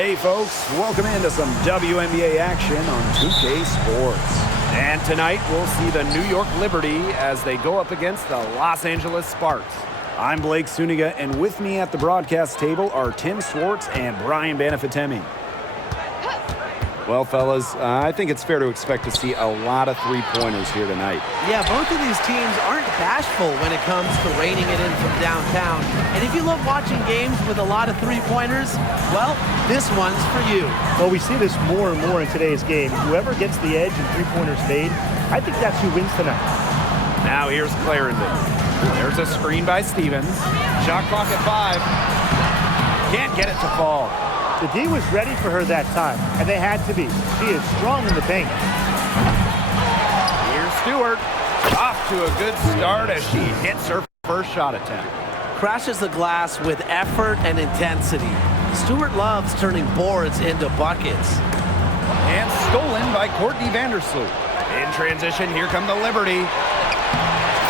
Hey folks, welcome into some WNBA action on 2K Sports. And tonight we'll see the New York Liberty as they go up against the Los Angeles Sparks. I'm Blake Suniga, and with me at the broadcast table are Tim Swartz and Brian Banafitemi. Well, fellas, I think it's fair to expect to see a lot of three-pointers here tonight. Yeah, both of these teams aren't bashful when it comes to raining it in from downtown. And if you love watching games with a lot of three-pointers, well, this one's for you. Well, we see this more and more in today's game. Whoever gets the edge and three-pointers made, I think that's who wins tonight. Now here's Clarendon. There's a screen by Stevens. Shot clock at 5. Can't get it to fall. The D was ready for her that time, and they had to be. She is strong in the paint. Here's Stewart. Off to a good start as she hits her first shot attempt. Crashes the glass with effort and intensity. Stewart loves turning boards into buckets. And stolen by Courtney Vandersloot. In transition, here come the Liberty.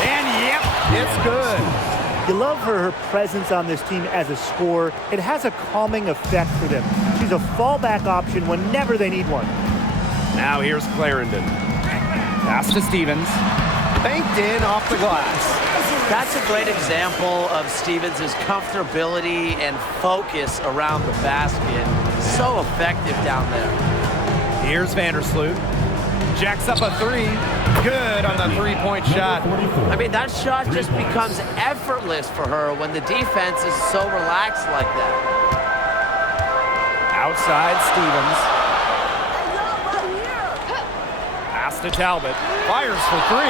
And yep, it's good. You love her presence on this team as a scorer. It has a calming effect for them. She's a fallback option whenever they need one. Now here's Clarendon. Pass to Stevens. Banked in off the glass. That's a great example of Stevens' comfortability and focus around the basket. So effective down there. Here's Vandersloot. Jacks up a 3. Good on the three-point shot. I mean, that shot just becomes effortless for her when the defense is so relaxed like that. Outside Stevens. Pass to Talbot. Fires for 3.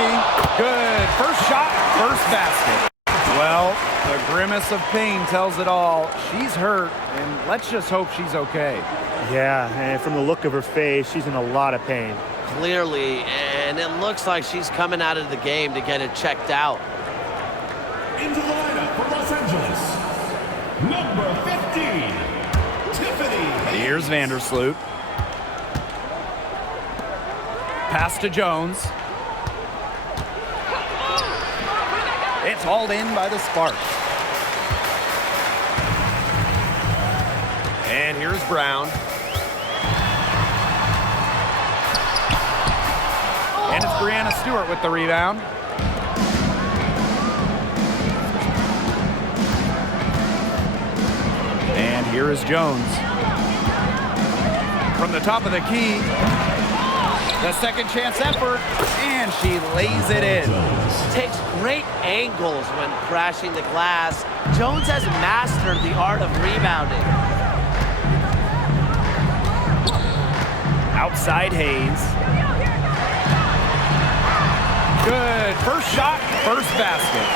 Good. First shot, first basket. Well, the grimace of pain tells it all. She's hurt, and let's just hope she's okay. Yeah, and from the look of her face, she's in a lot of pain. Clearly, and it looks like she's coming out of the game to get it checked out. Into the lineup for Los Angeles, number 15, Tiffany. Here's Vandersloot. Pass to Jones. It's hauled in by the Sparks. And here's Brown. And it's Brianna Stewart with the rebound. And here is Jones. From the top of the key, the second chance effort, and she lays it in. Takes great angles when crashing the glass. Jones has mastered the art of rebounding. Outside Hayes. Good. First shot, first basket.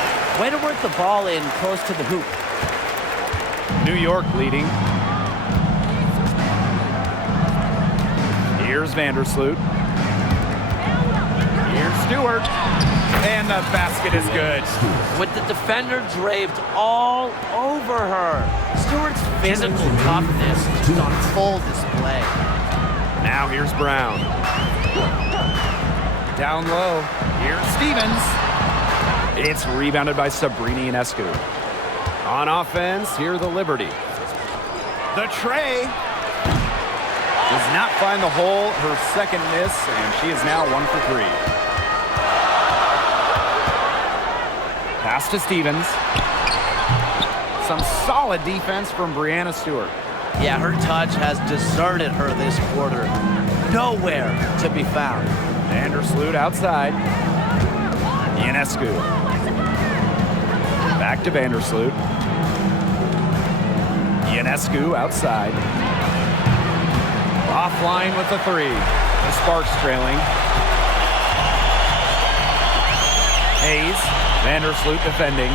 Way to work the ball in close to the hoop. New York leading. Here's Vandersloot. Here's Stewart. And the basket is good. With the defender draped all over her. Stewart's physical toughness is on full display. Now here's Brown. Down low. Here's Stevens. It's rebounded by Sabrina Ionescu. On offense, here the Liberty. The tray does not find the hole. Her second miss, and she is now 1 for 3. Pass to Stevens. Some solid defense from Brianna Stewart. Yeah, her touch has deserted her this quarter. Nowhere to be found. Vandersloot outside. Ionescu. Back to Vandersloot. Ionescu outside. Offline with the 3. The Sparks trailing. Hayes. Vandersloot defending.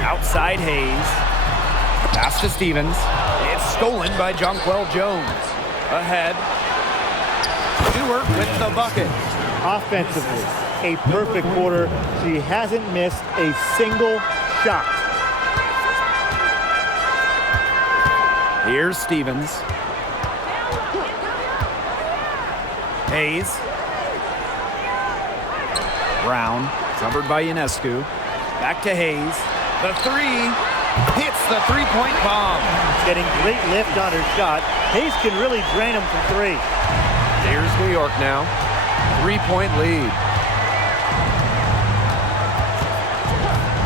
Outside Hayes. Pass to Stevens. It's stolen by Jonquel Jones. Ahead. Stewart with the bucket. Offensively, a perfect quarter. She hasn't missed a single shot. Here's Stevens. Hayes. Brown, covered by Ionescu. Back to Hayes. The 3 hits the three-point bomb. Getting great lift on her shot. Hayes can really drain him from three. Here's New York now. Three-point lead.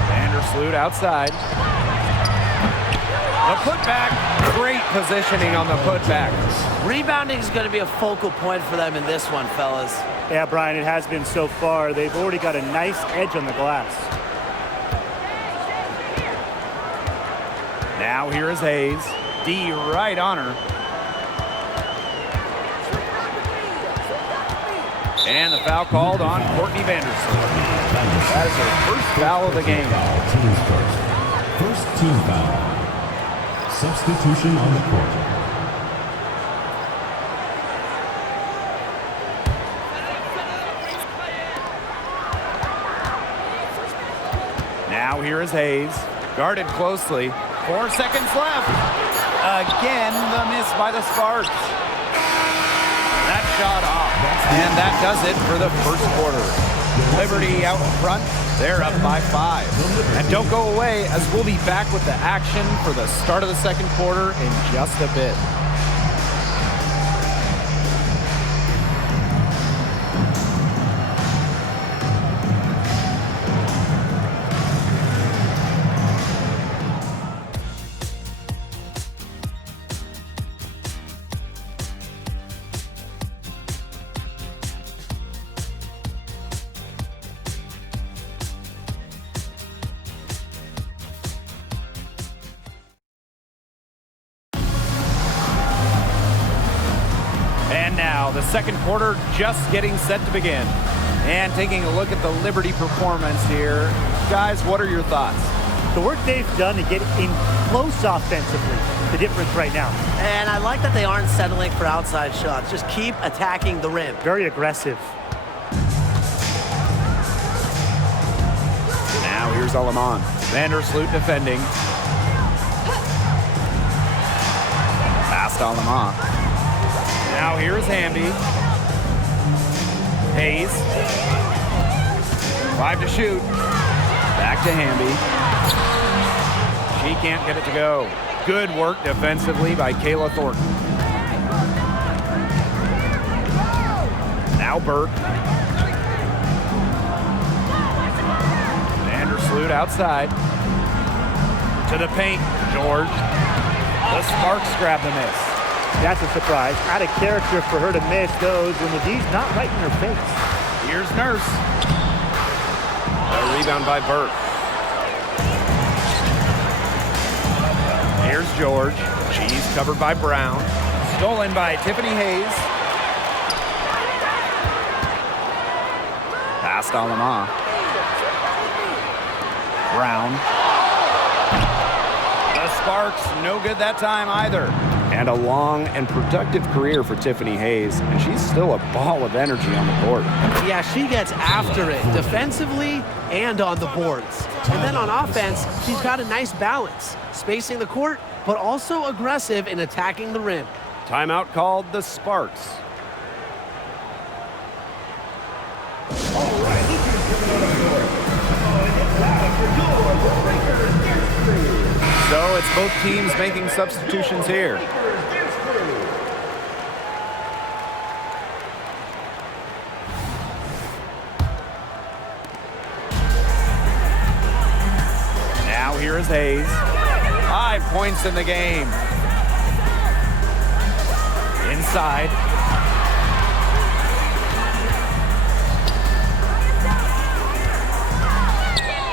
Vandersloot outside. The putback. Great positioning on the putback. Rebounding is going to be a focal point for them in this one, fellas. Yeah, Brian, it has been so far. They've already got a nice edge on the glass. Now here is Hayes. D right on her. And the foul called on Courtney Vandersloot. That is her first foul of the game. Team's first team foul. Substitution on the court. Now here is Hayes. Guarded closely. 4 seconds left. Again, the miss by the Sparks. That shot off. And that does it for the first quarter. Liberty out in front. They're up by 5. And don't go away, as we'll be back with the action for the start of the second quarter in just a bit. And now the second quarter just getting set to begin. And taking a look at the Liberty performance here. Guys, what are your thoughts? The work they've done to get in close offensively, the difference right now. And I like that they aren't settling for outside shots. Just keep attacking the rim. Very aggressive. Now here's Alleman. Vandersloot defending. Past Alleman. Now here's Hamby. Hayes. 5 to shoot. Back to Hamby. She can't get it to go. Good work defensively by Kayla Thornton. Now Burke. Vandersloot outside. To the paint. George. The Sparks grab the miss. That's a surprise. Out of character for her to miss those when the D's not right in her face. Here's Nurse. A rebound by Burke. Here's George. She's covered by Brown. Stolen by Tiffany Hayes. Past Alama. Brown. The Sparks, no good that time either. And a long and productive career for Tiffany Hayes, and she's still a ball of energy on the court. Yeah, she gets after it defensively and on the boards. And then on offense, she's got a nice balance, spacing the court, but also aggressive in attacking the rim. Timeout called the Sparks. So it's both teams making substitutions here. Now here is Hayes. 5 points in the game. Inside.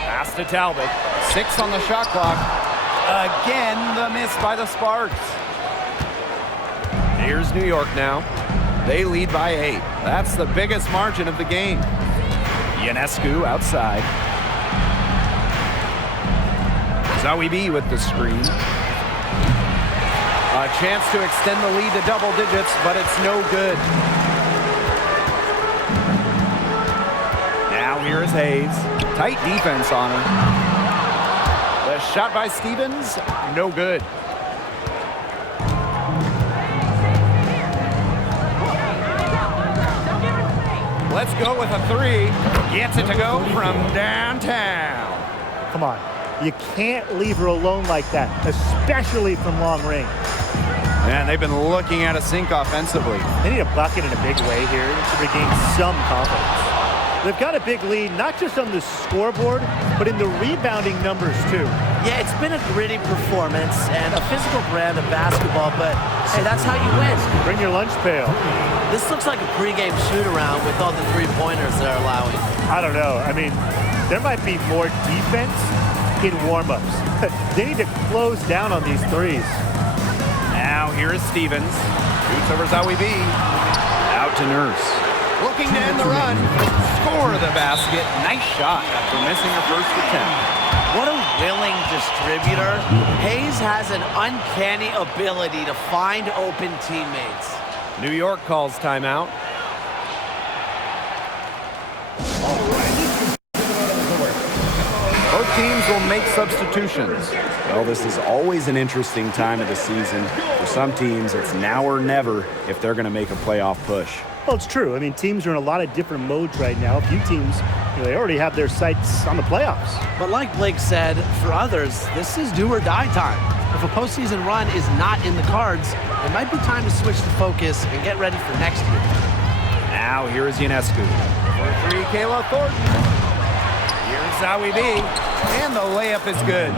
Pass to Talbot. 6 on the shot clock. Again, the miss by the Sparks. Here's New York now. They lead by 8. That's the biggest margin of the game. Ionescu outside. Zoe B with the screen. A chance to extend the lead to double digits, but it's no good. Now here is Hayes. Tight defense on her. The shot by Stevens, no good. Let's go with a 3. Gets it to go from downtown. Come on. You can't leave her alone like that, especially from long range. Man, they've been looking at a sink offensively. They need a bucket in a big way here to regain some confidence. They've got a big lead, not just on the scoreboard, but in the rebounding numbers, too. Yeah, it's been a gritty performance and a physical brand of basketball, but hey, that's how you win. Bring your lunch pail. This looks like a pregame shoot-around with all the three-pointers they're allowing. I don't know. I mean, there might be more defense in warm-ups. They need to close down on these threes. Now here is Stevens. Shoots over Zawi B. Out to Nurse. Looking to end the run. Score the basket. Nice shot after missing her first attempt. What a willing distributor. Hayes has an uncanny ability to find open teammates. New York calls timeout. Both teams will make substitutions. Well, this is always an interesting time of the season. For some teams, it's now or never if they're going to make a playoff push. Well, it's true. I mean, teams are in a lot of different modes right now. A few teams, they already have their sights on the playoffs. But like Blake said, for others, this is do or die time. If a postseason run is not in the cards, it might be time to switch the focus and get ready for next year. Now here is Ionescu. For three, Kayla Thornton. Here's Zawi B. And the layup is good.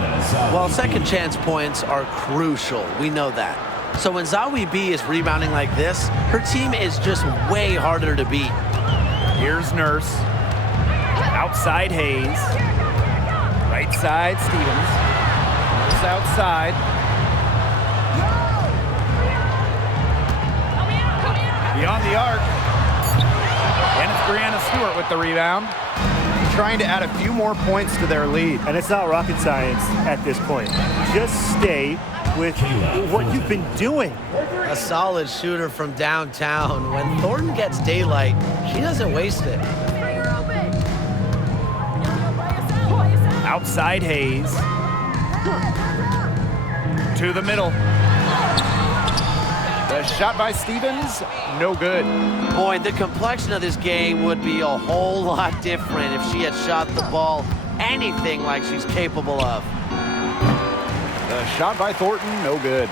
Well, second chance points are crucial. We know that. So when Zawi B is rebounding like this, her team is just way harder to beat. Here's Nurse. Outside Hayes. Right side Stevens. Nurse outside. Beyond the arc. And it's Brianna Stewart with the rebound. Trying to add a few more points to their lead. And it's not rocket science at this point. Just stay with what you've been doing. A solid shooter from downtown. When Thornton gets daylight, she doesn't waste it. Outside Hayes. To the middle. The shot by Stevens, no good. Boy, the complexion of this game would be a whole lot different if she had shot the ball anything like she's capable of. The shot by Thornton, no good.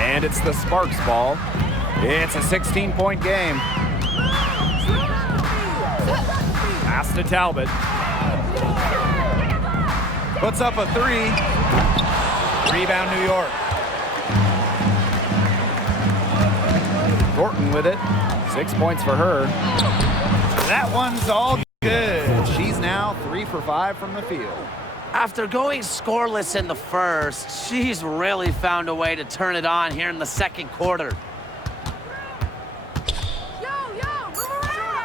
And it's the Sparks ball. It's a 16-point game. Pass to Talbot. Puts up a three. Rebound, New York. Thornton with it. 6 points for her. That one's all good. She's now 3 for 5 from the field. After going scoreless in the first, she's really found a way to turn it on here in the second quarter.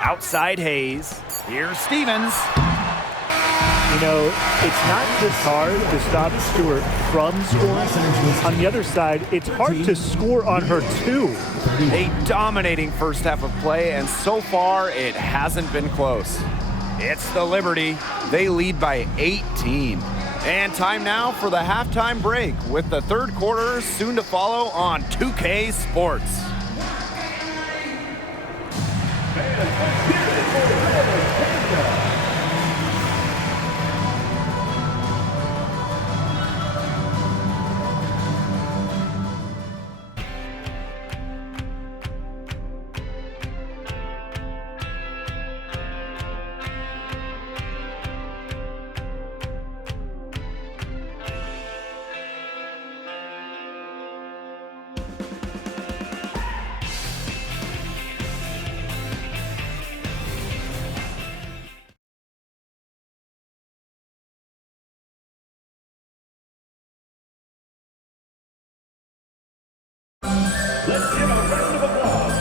Outside Hayes. Here's Stevens. You know, it's not just hard to stop Stewart from scoring. On the other side, it's hard to score on her, too. A dominating first half of play, and so far, it hasn't been close. It's the Liberty. They lead by 18. And time now for the halftime break, with the third quarter soon to follow on 2K Sports.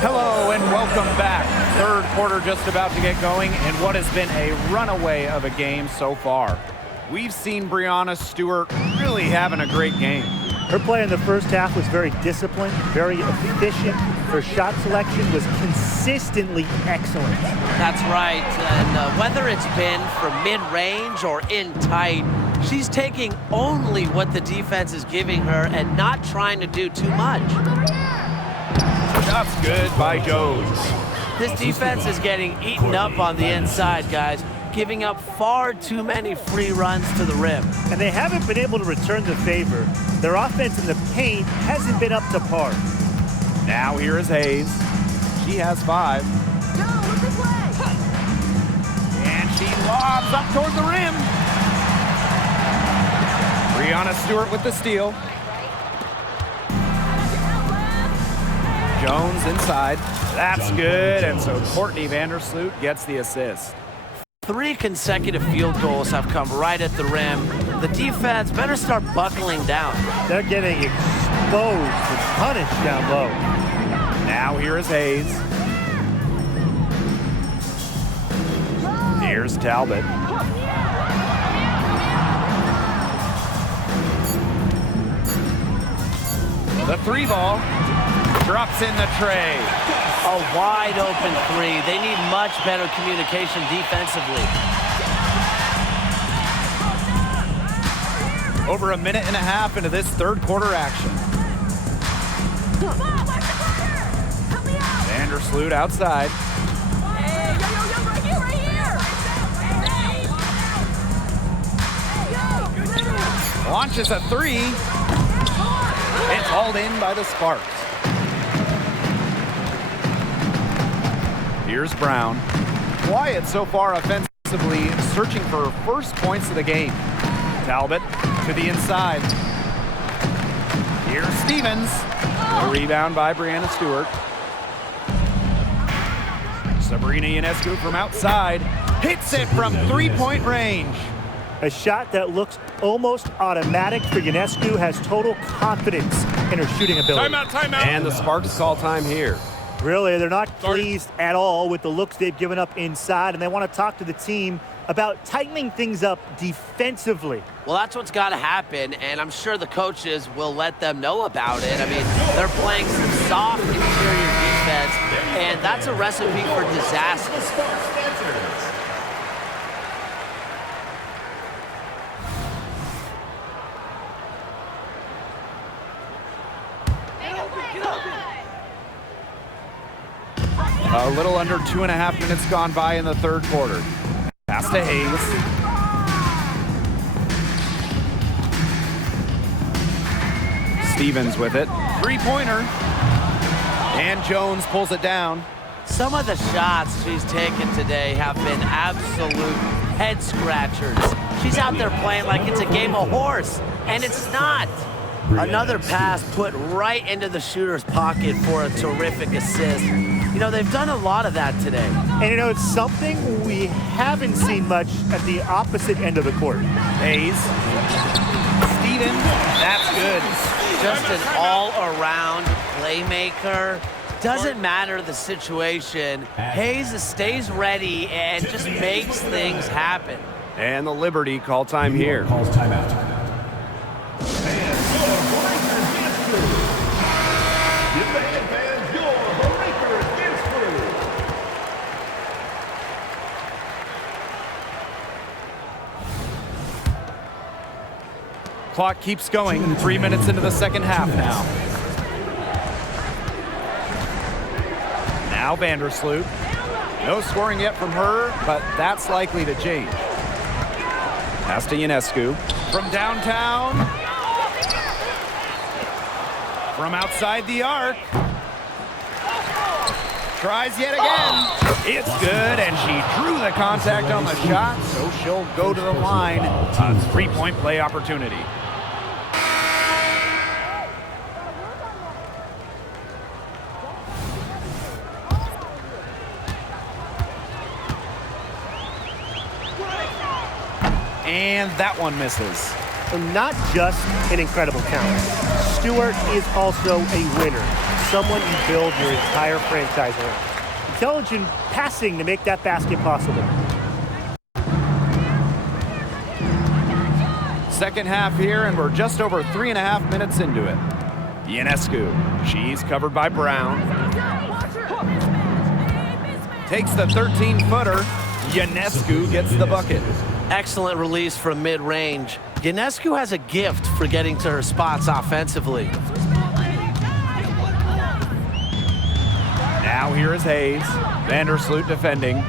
Hello and welcome back. Third quarter just about to get going in what has been a runaway of a game so far. We've seen Brianna Stewart really having a great game. Her play in the first half was very disciplined, very efficient. Her shot selection was consistently excellent. That's right, and whether it's been from mid-range or in tight, she's taking only what the defense is giving her and not trying to do too much. Shot's good by Jogos. This defense is getting eaten up on the inside, guys. giving up far too many free runs to the rim. And they haven't been able to return the favor. Their offense in the paint hasn't been up to par. Now here is Hayes. She has 5. Look this way. And she lobs up toward the rim. Brianna Stewart with the steal. Jones inside. That's good. And so Courtney Vandersloot gets the assist. 3 consecutive field goals have come right at the rim. The defense better start buckling down. They're getting exposed and punished down low. Now here is Hayes. Here's Talbot. The 3 ball drops in the tray. A wide open 3. They need much better communication defensively. Over a minute and a half into this third quarter action. Vandersloot outside. Hey, yo, right here. Launches a 3. It's hauled in by the Sparks. Here's Brown. Quiet so far offensively, searching for first points of the game. Talbot to the inside. Here's Stevens. A rebound by Brianna Stewart. Sabrina Ionescu from outside. Hits it from 3-point range. A shot that looks almost automatic for Ionescu, has total confidence in her shooting ability. Timeout. And the Sparks call time here. Really, they're not pleased at all with the looks they've given up inside, and they want to talk to the team about tightening things up defensively. Well, that's what's got to happen, and I'm sure the coaches will let them know about it. I mean, they're playing some soft interior defense, and that's a recipe for disaster. A little under 2.5 minutes gone by in the third quarter. Pass to Hayes. Stevens with it. 3-pointer. And Jones pulls it down. Some of the shots she's taken today have been absolute head scratchers. She's out there playing like it's a game of horse, and it's not. Another pass put right into the shooter's pocket for a terrific assist. You know, they've done a lot of that today. And you know, it's something we haven't seen much at the opposite end of the court. Hayes. Stevens. That's good. Just an all-around playmaker. Doesn't matter the situation. Hayes stays ready and just makes things happen. And the Liberty call time here. Calls timeout. Clock keeps going. 3 minutes into the second half now. Now Vandersloot. No scoring yet from her, but that's likely to change. Pass to Ionescu. From downtown. From outside the arc. Tries yet again. It's good, and she drew the contact on the shot, so she'll go to the line. A 3-point play opportunity. And that one misses. And not just an incredible talent. Stewart is also a winner. Someone you build your entire franchise around. Intelligent passing to make that basket possible. Second half here, and we're just over 3.5 minutes into it. Ionescu. She's covered by Brown. Takes the 13-footer. Ionescu gets the bucket. Excellent release from mid-range. Ionescu has a gift for getting to her spots offensively. Now here is Hayes. Vandersloot defending.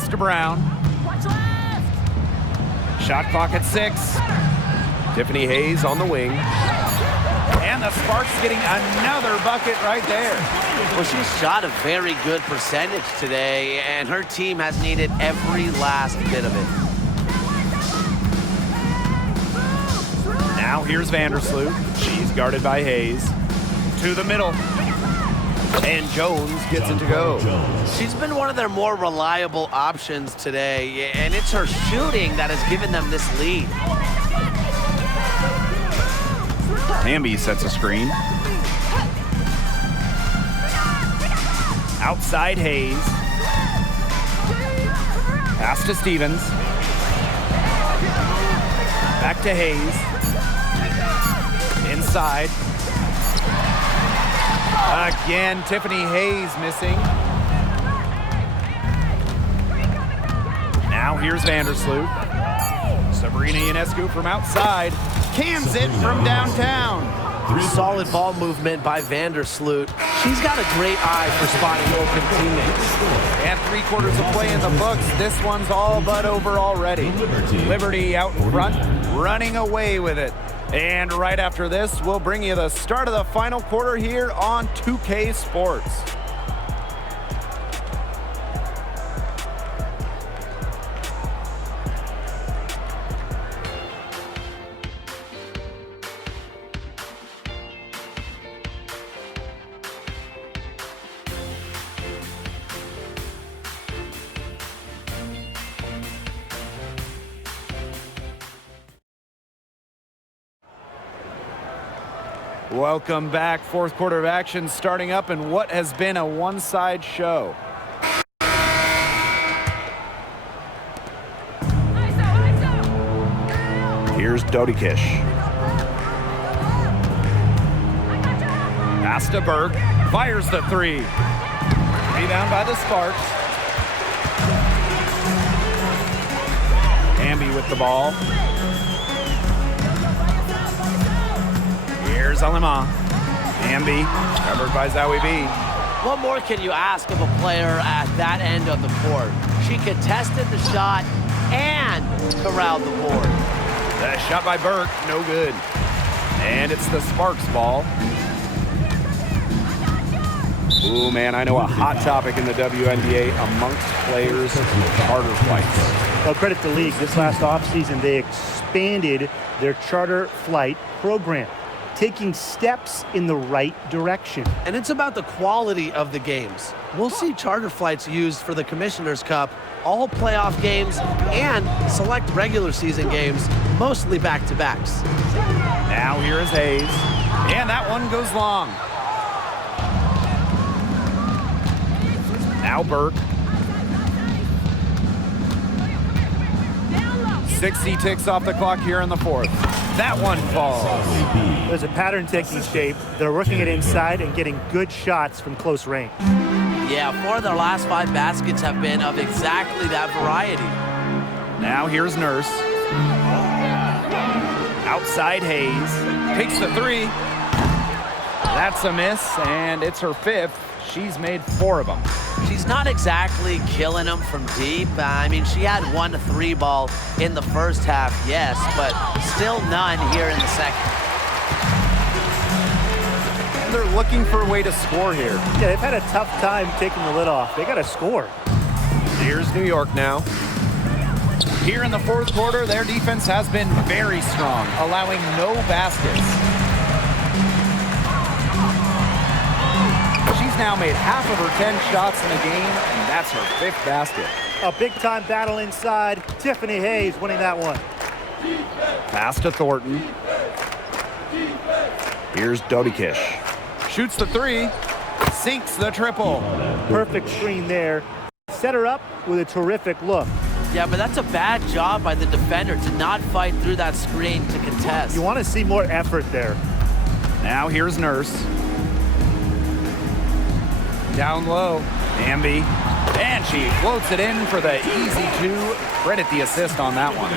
Pass to Brown. Watch left. Shot clock at 6. Tiffany Hayes on the wing. And the Sparks getting another bucket right there. Well, she's shot a very good percentage today, and her team has needed every last bit of it. Now here's Vandersloot. She's guarded by Hayes. To the middle. And Jones gets it to go. She's been one of their more reliable options today, and it's her shooting that has given them this lead. Hamby sets a screen. Outside Hayes. Pass to Stevens. Back to Hayes. Inside. Again, Tiffany Hayes missing. Now here's Vandersloot. Sabrina Ionescu from outside. Cans it from downtown. Solid ball movement by Vandersloot. She's got a great eye for spotting open teammates. And 3/4 of play in the books. This one's all but over already. Liberty out in front, running away with it. And right after this, we'll bring you the start of the final quarter here on 2K Sports. Welcome back. 4th quarter of action starting up in what has been a one-side show. Here's Dodikish. Pass to Burke. Fires the 3. Rebound by the Sparks. Hamby with the ball. Here's Alima. Hamby, covered by Zowie B. What more can you ask of a player at that end of the court? She contested the shot and corralled the board. The shot by Burke, no good. And it's the Sparks ball. Ooh, man, I know a hot topic in the WNBA amongst players, charter flights. Well, credit the league. This last offseason, they expanded their charter flight program, taking steps in the right direction. And it's about the quality of the games. We'll see charter flights used for the Commissioner's Cup, all playoff games, and select regular season games, mostly back-to-backs. Now here is Hayes. And that one goes long. Now Burke. 60 ticks off the clock here in the 4th. That one falls. There's a pattern taking shape. They're working it inside and getting good shots from close range. Yeah, 4 of their last 5 baskets have been of exactly that variety. Now here's Nurse. Outside Hayes. Takes the 3. That's a miss, and it's her 5th. She's made 4 of them. She's not exactly killing them from deep. I mean, she had 1 3 ball in the first half, yes, but still none here in the second. They're looking for a way to score here. Yeah, they've had a tough time taking the lid off. They got to score. Here's New York now. Here in the 4th quarter, their defense has been very strong, allowing no baskets. She's now made half of her 10 shots in a game, and that's her 5th basket. A big-time battle inside. Tiffany Hayes winning that one. Pass to Thornton. Here's Dodikish. Shoots the 3. Sinks the triple. Perfect screen there. Set her up with a terrific look. Yeah, but that's a bad job by the defender to not fight through that screen to contest. You want to see more effort there. Now here's Nurse. Down low. Hamby. And she floats it in for the easy 2. Credit the assist on that one.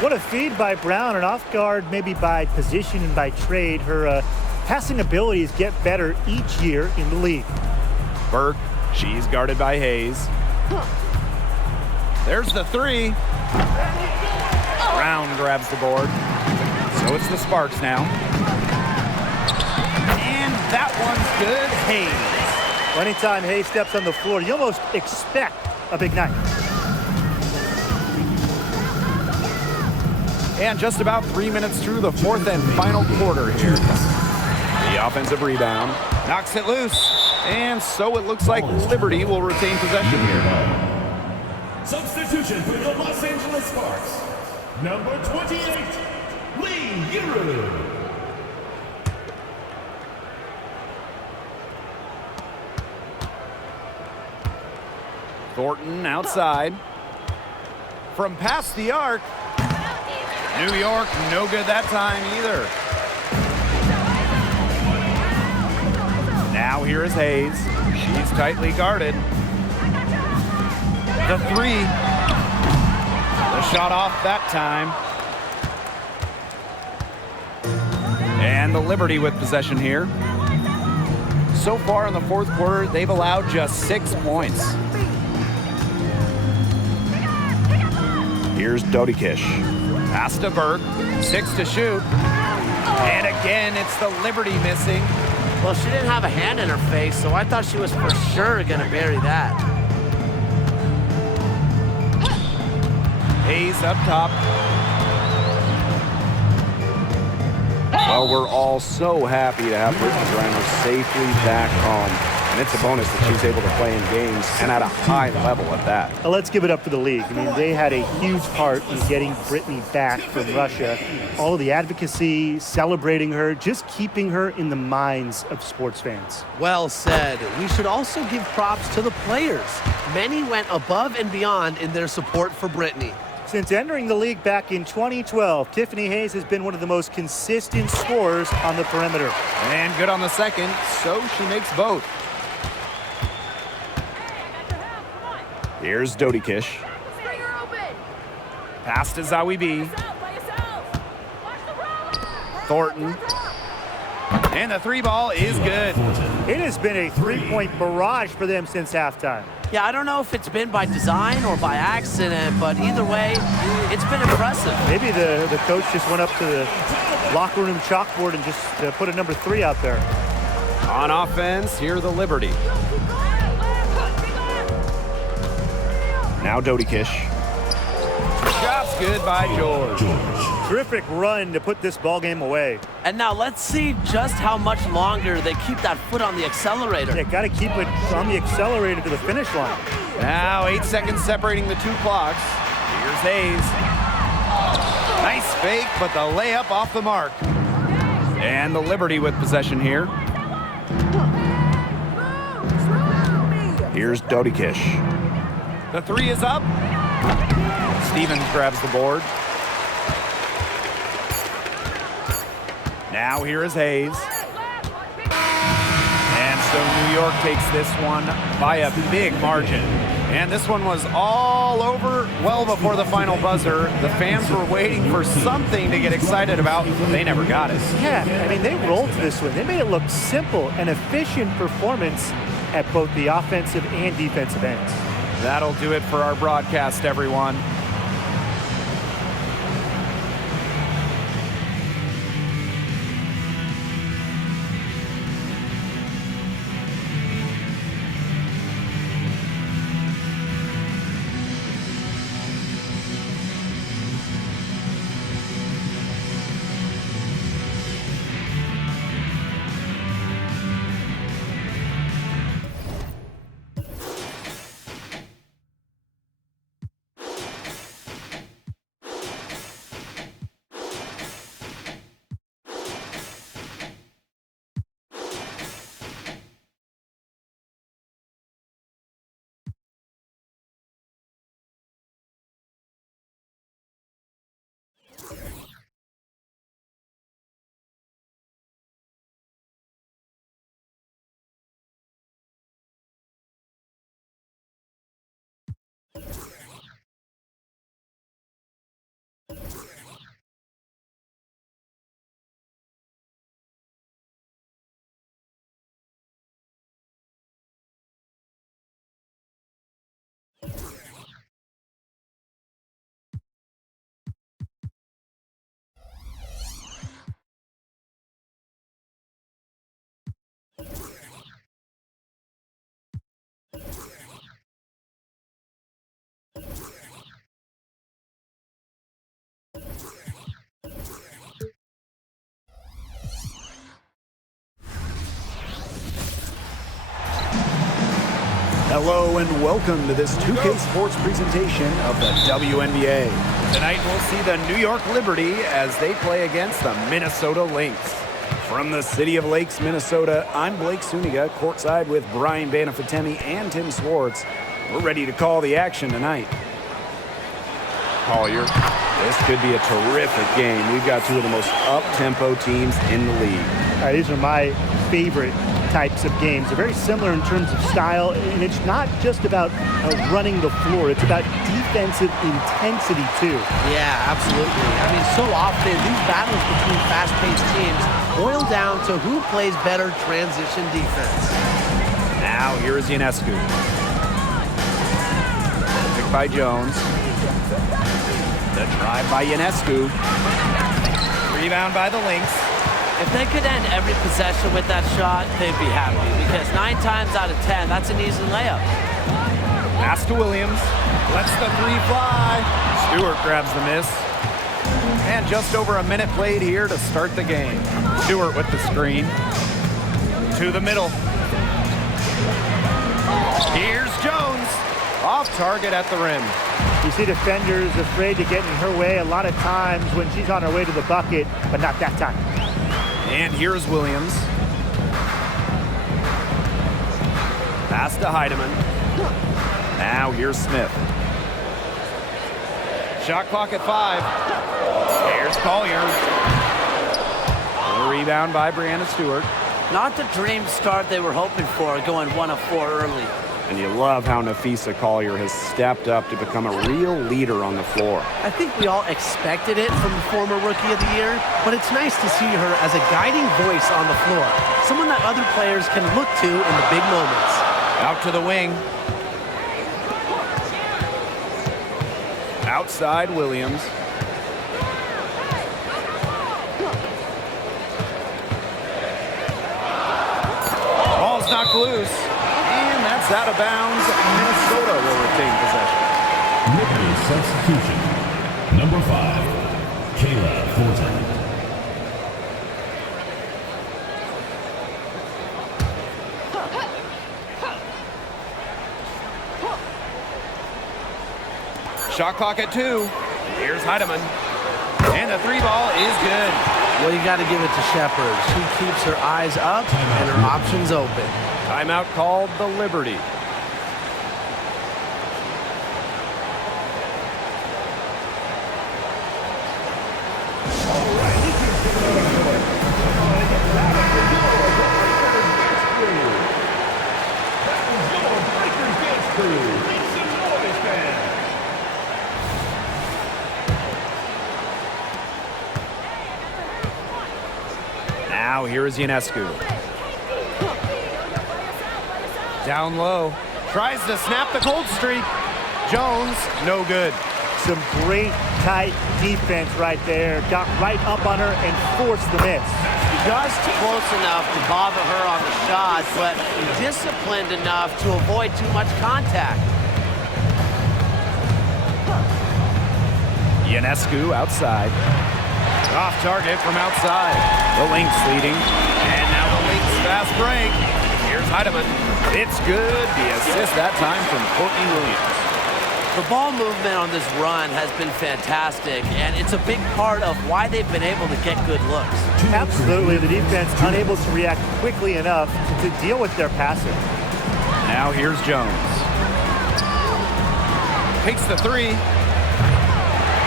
What a feed by Brown, and off guard maybe by position and by trade. Her passing abilities get better each year in the league. Burke. She's guarded by Hayes. There's the three. Brown grabs the board. So it's the Sparks now. And that one's good. Hayes. Anytime Hayes steps on the floor, you almost expect a big night. And just about 3 minutes through the fourth and final quarter here. The offensive rebound knocks it loose. And so it looks like Liberty will retain possession here. Substitution for the Los Angeles Sparks. Number 28, Lee. Thornton outside. From past the arc. New York, no good that time either. Now here is Hayes. She's tightly guarded. The three. The shot off that time. And the Liberty with possession here. So far in the fourth quarter, they've allowed just 6 points. Here's Dodikish. Pass to Burke. 6 to shoot. And again, it's the Liberty missing. Well, she didn't have a hand in her face, so I thought she was for sure going to bury that. Hayes up top. Well, we're all so happy to have Brittany Griner safely back home. And it's a bonus that she's able to play in games and at a high level at that. Now let's give it up for the league. I mean, they had a huge part in getting Brittany back from Russia. All of the advocacy, celebrating her, just keeping her in the minds of sports fans. Well said. We should also give props to the players. Many went above and beyond in their support for Brittany. Since entering the league back in 2012, Tiffany Hayes has been one of the most consistent scorers on the perimeter. And good on the second, so she makes both. Here's Dodikish. Pass to Zawi B. Thornton. And the three ball is good. It has been a three-point barrage for them since halftime. Yeah, I don't know if it's been by design or by accident, but either way, it's been impressive. Maybe the coach just went up to the locker room chalkboard and just put a number 3 out there. On offense, here the Liberty. Now Dodikish. Shot's good by George. Terrific run to put this ball game away. And now let's see just how much longer they keep that foot on the accelerator. They got to keep it on the accelerator to the finish line. Now 8 seconds separating the two clocks. Here's Hayes. Nice fake, but the layup off the mark. And the Liberty with possession here. Here's Dodikish. The three is up. Stevens grabs the board. Now here is Hayes. And so New York takes this one by a big margin. And this one was all over well before the final buzzer. The fans were waiting for something to get excited about. They never got it. Yeah, I mean, they rolled this one. They made it look simple and efficient performance at both the offensive and defensive ends. That'll do it for our broadcast, everyone. Hello and welcome to this 2K Sports presentation of the WNBA. Tonight we'll see the New York Liberty as they play against the Minnesota Lynx. From the city of Lakes, Minnesota, I'm Blake Suniga, courtside with Brian Banafitemi and Tim Swartz. We're ready to call the action tonight. Collier, this could be a terrific game. We've got two of the most up-tempo teams in the league. These are my favorite types of games. They're very similar in terms of style, and it's not just about running the floor. It's about defensive intensity, too. Yeah, absolutely. I mean, so often these battles between fast-paced teams boil down to who plays better transition defense. Now, here is Ionescu. Picked by Jones. The drive by Ionescu. Rebound by the Lynx. If they could end every possession with that shot, they'd be happy, because 9 times out of 10, that's an easy layup. Pass to Williams. Lets the three fly. Stewart grabs the miss. And just over a minute played here to start the game. Stewart with the screen. To the middle. Here's Jones. Off target at the rim. You see defenders afraid to get in her way a lot of times when she's on her way to the bucket, but not that time. And here's Williams. Pass to Heidemann. Now here's Smith. Shot clock at 5. Here's Collier. A rebound by Brianna Stewart. Not the dream start they were hoping for, going 1 of 4 early. And you love how Nafisa Collier has stepped up to become a real leader on the floor. I think we all expected it from the former Rookie of the Year, but it's nice to see her as a guiding voice on the floor, someone that other players can look to in the big moments. Out to the wing. Outside Williams. Ball's knocked loose. And that's out of bounds. Minnesota will retain possession. Liberty substitution. Number 5, Kayla Fortin. Shot clock at 2. Here's Heidemann. And the 3 ball is good. Well, you got to give it to Shepherd. She keeps her eyes up and her options open. Timeout called the Liberty. Now here is Ionescu. Down low. Tries to snap the cold streak. Jones, no good. Some great tight defense right there. Got right up on her and forced the miss. Just close enough to bother her on the shot, but disciplined enough to avoid too much contact. Ionescu outside. Off target from outside. The Lynx leading. And now the Lynx fast break. Here's Heidemann. It's good. The assist that time from Courtney Williams. The ball movement on this run has been fantastic, and it's a big part of why they've been able to get good looks. Absolutely. The defense unable to react quickly enough to deal with their passing. Now here's Jones. Takes the 3.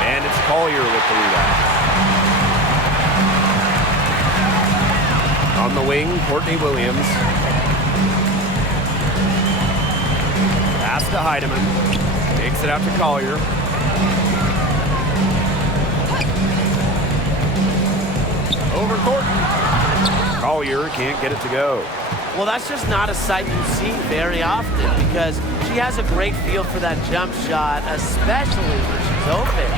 And it's Collier with the rebound. On the wing, Courtney Williams. Pass to Heidemann. Takes it out to Collier. Over Courtney. Collier can't get it to go. Well, that's just not a sight you see very often, because she has a great feel for that jump shot, especially when she's open.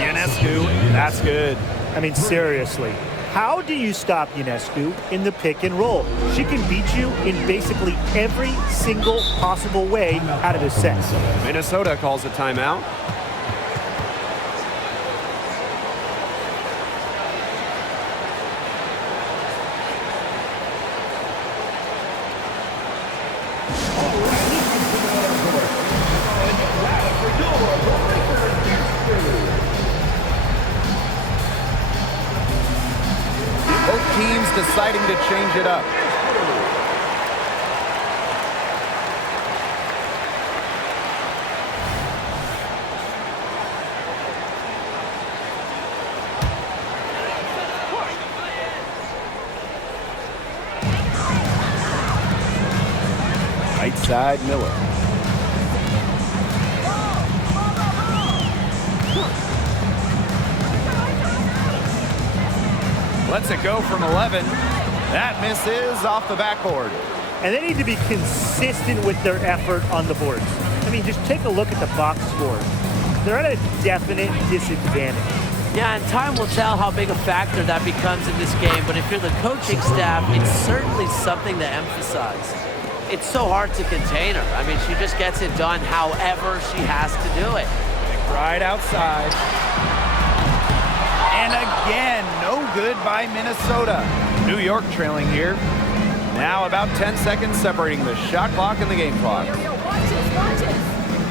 Ionescu, that's good. I mean, seriously. How do you stop Ionescu in the pick and roll? She can beat you in basically every single possible way out of this set. Minnesota calls a timeout. deciding to change it up. Right side, Miller. Lets it go from 11. That misses off the backboard. And they need to be consistent with their effort on the boards. I mean, just take a look at the box score. They're at a definite disadvantage. Yeah, and time will tell how big a factor that becomes in this game, but if you're the coaching staff, it's certainly something to emphasize. It's so hard to contain her. I mean, she just gets it done however she has to do it. Right outside. And again, no good by Minnesota. New York trailing here. Now about 10 seconds separating the shot clock and the game clock.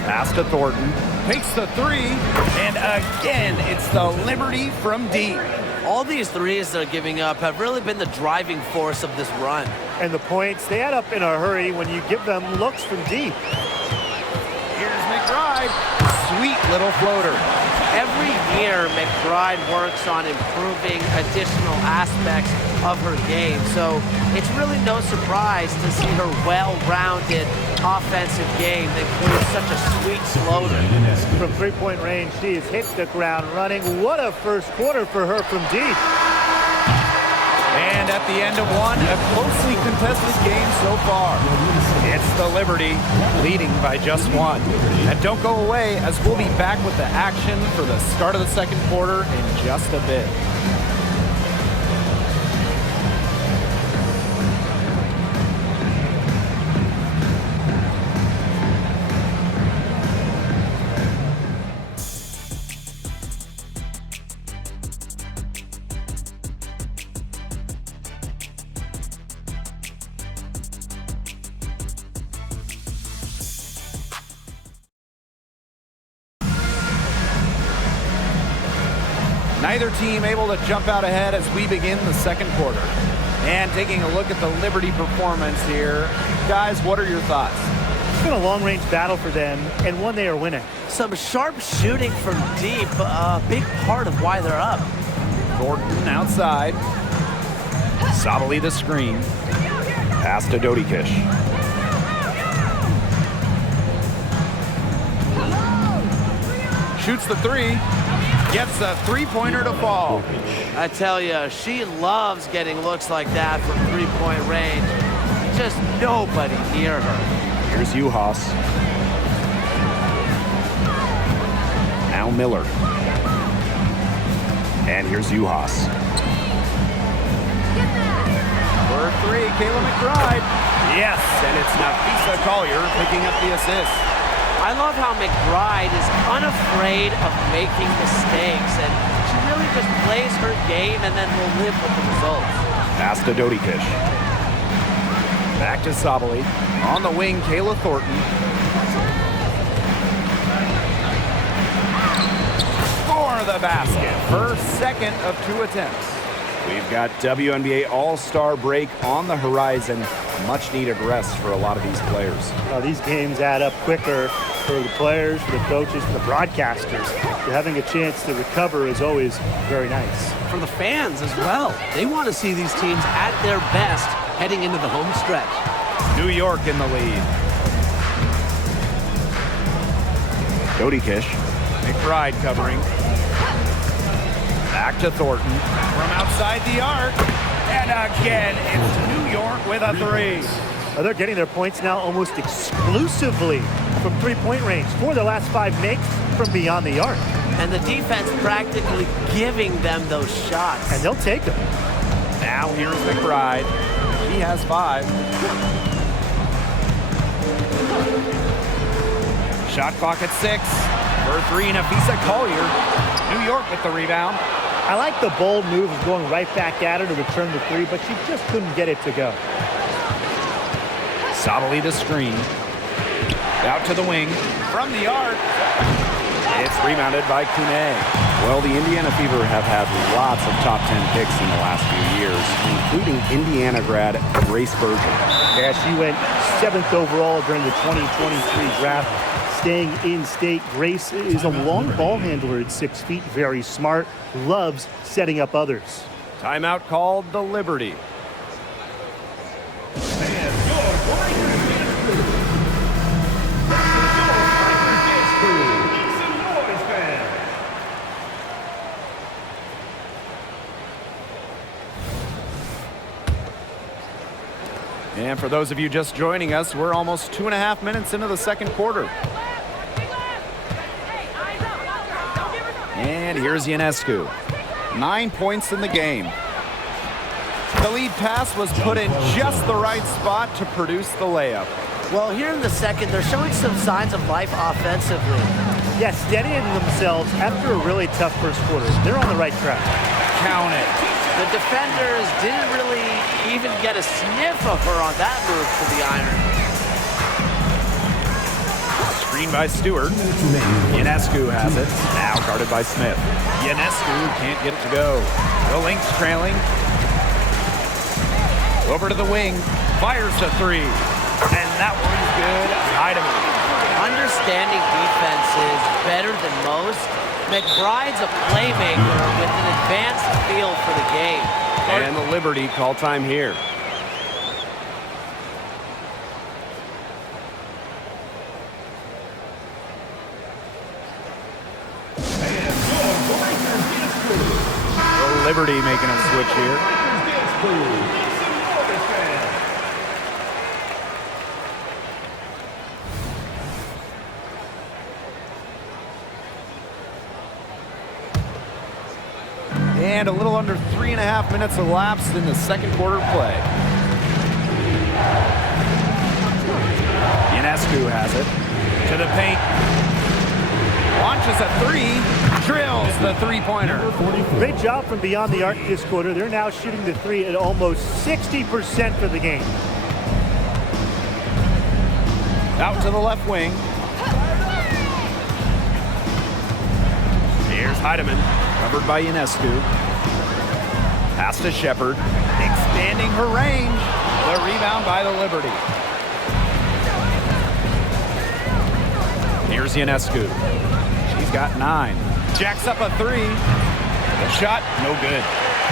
Pass to Thornton. Takes the three. And again, it's the Liberty from deep. All these threes they're giving up have really been the driving force of this run. And the points, they add up in a hurry when you give them looks from deep. Here's McBride. Sweet little floater. Every year, McBride works on improving additional aspects of her game, so it's really no surprise to see her well-rounded offensive game that includes such a sweet floater. From three-point range, she has hit the ground running. What a first quarter for her from deep. And at the end of one, a closely contested game so far. It's the Liberty leading by just one. And don't go away, as we'll be back with the action for the start of the second quarter in just a bit. Neither team able to jump out ahead as we begin the second quarter. And taking a look at the Liberty performance here. Guys, what are your thoughts? It's been a long-range battle for them, and one they are winning. Some sharp shooting from deep, a big part of why they're up. Thornton outside. Sabali the screen. Pass to Dodikish. Shoots the three. Gets a three-pointer to fall. I tell you, she loves getting looks like that from three-point range. Just nobody near her. Here's Uhas. Now Miller. And here's Uhas. For three, Kayla McBride. Yes, and it's Nafisa Collier picking up the assist. I love how McBride is unafraid of making mistakes, and she really just plays her game and then will live with the results. Pass to Dodikish. Back to Sabali. On the wing, Kayla Thornton. For the basket. First, second of two attempts. We've got WNBA All-Star break on the horizon. Much needed rest for a lot of these players. These games add up quicker for the players, for the coaches, for the broadcasters. Having a chance to recover is always very nice. For the fans as well. They want to see these teams at their best heading into the home stretch. New York in the lead. Dodikish. McBride covering. Back to Thornton from outside the arc. And again, it's New York with a three. They're getting their points now almost exclusively from three-point range. 4 of their last 5 makes from beyond the arc. And the defense practically giving them those shots. And they'll take them. Now here's McBride. He has 5. Shot clock at 6. For three, Nafisa Collier. New York with the rebound. I like the bold move of going right back at her to return the three, but she just couldn't get it to go. Sabali the screen. Out to the wing. From the arc. It's rebounded by Kune. Well, the Indiana Fever have had lots of top 10 picks in the last few years, including Indiana grad Grace Berger. Yeah, she went 7th overall during the 2023 draft. Staying in state, Grace is a long ball handler at 6 feet, very smart, loves setting up others. Timeout called the Liberty. And for those of you just joining us, we're almost 2.5 minutes into the second quarter. And here's Ionescu. 9 points in the game. The lead pass was put in just the right spot to produce the layup. Well, here in the second, they're showing some signs of life offensively. Yeah, steadying themselves after a really tough first quarter. They're on the right track. Count it. The defenders didn't really even get a sniff of her on that move to the iron. Screen by Stewart. Ionescu has it. Now guarded by Smith. Ionescu can't get it to go. The Lynx trailing. Over to the wing. Fires to three. And that one's good. Heidemann. Understanding defenses better than most. McBride's a playmaker with an advanced feel for the game. And the Liberty call time here. The Liberty making a switch here. And a little under 3.5 minutes elapsed in the second quarter play. Ionescu has it. To the paint. Launches a three. Drills the three-pointer. Great job from beyond the arc this quarter. They're now shooting the three at almost 60% for the game. Out to the left wing. Here's Heidemann. Covered by Ionescu. Pass to Shepard. Expanding her range. The rebound by the Liberty. Here's Ionescu. She's got 9. Jacks up a three. The shot, no good.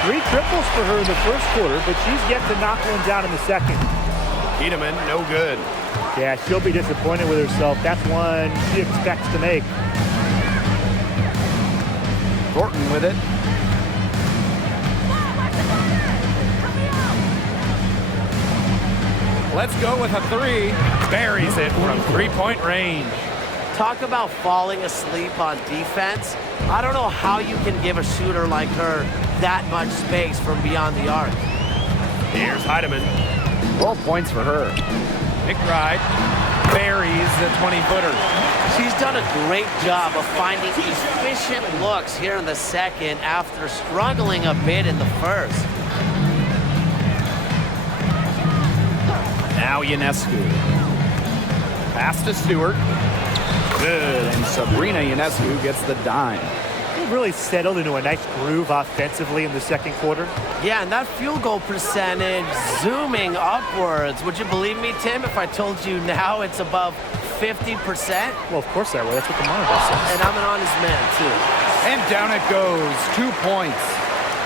3 triples for her in the first quarter, but she's yet to knock one down in the second. Heidemann, no good. Yeah, she'll be disappointed with herself. That's one she expects to make. Thornton with it. Let's go with a three. Buries it from three-point range. Talk about falling asleep on defense. I don't know how you can give a shooter like her that much space from beyond the arc. Here's Heidemann. 12 points for her. McBride buries the 20-footer. She's done a great job of finding efficient looks here in the second after struggling a bit in the first. Now Ionescu. Pass to Stewart. Good, and Sabrina Ionescu gets the dime. They really settled into a nice groove offensively in the second quarter. Yeah, and that field goal percentage zooming upwards. Would you believe me, Tim, if I told you now it's above 50%? Well, of course I will. That's what the monitor says. And I'm an honest man, too. And down it goes. 2 points.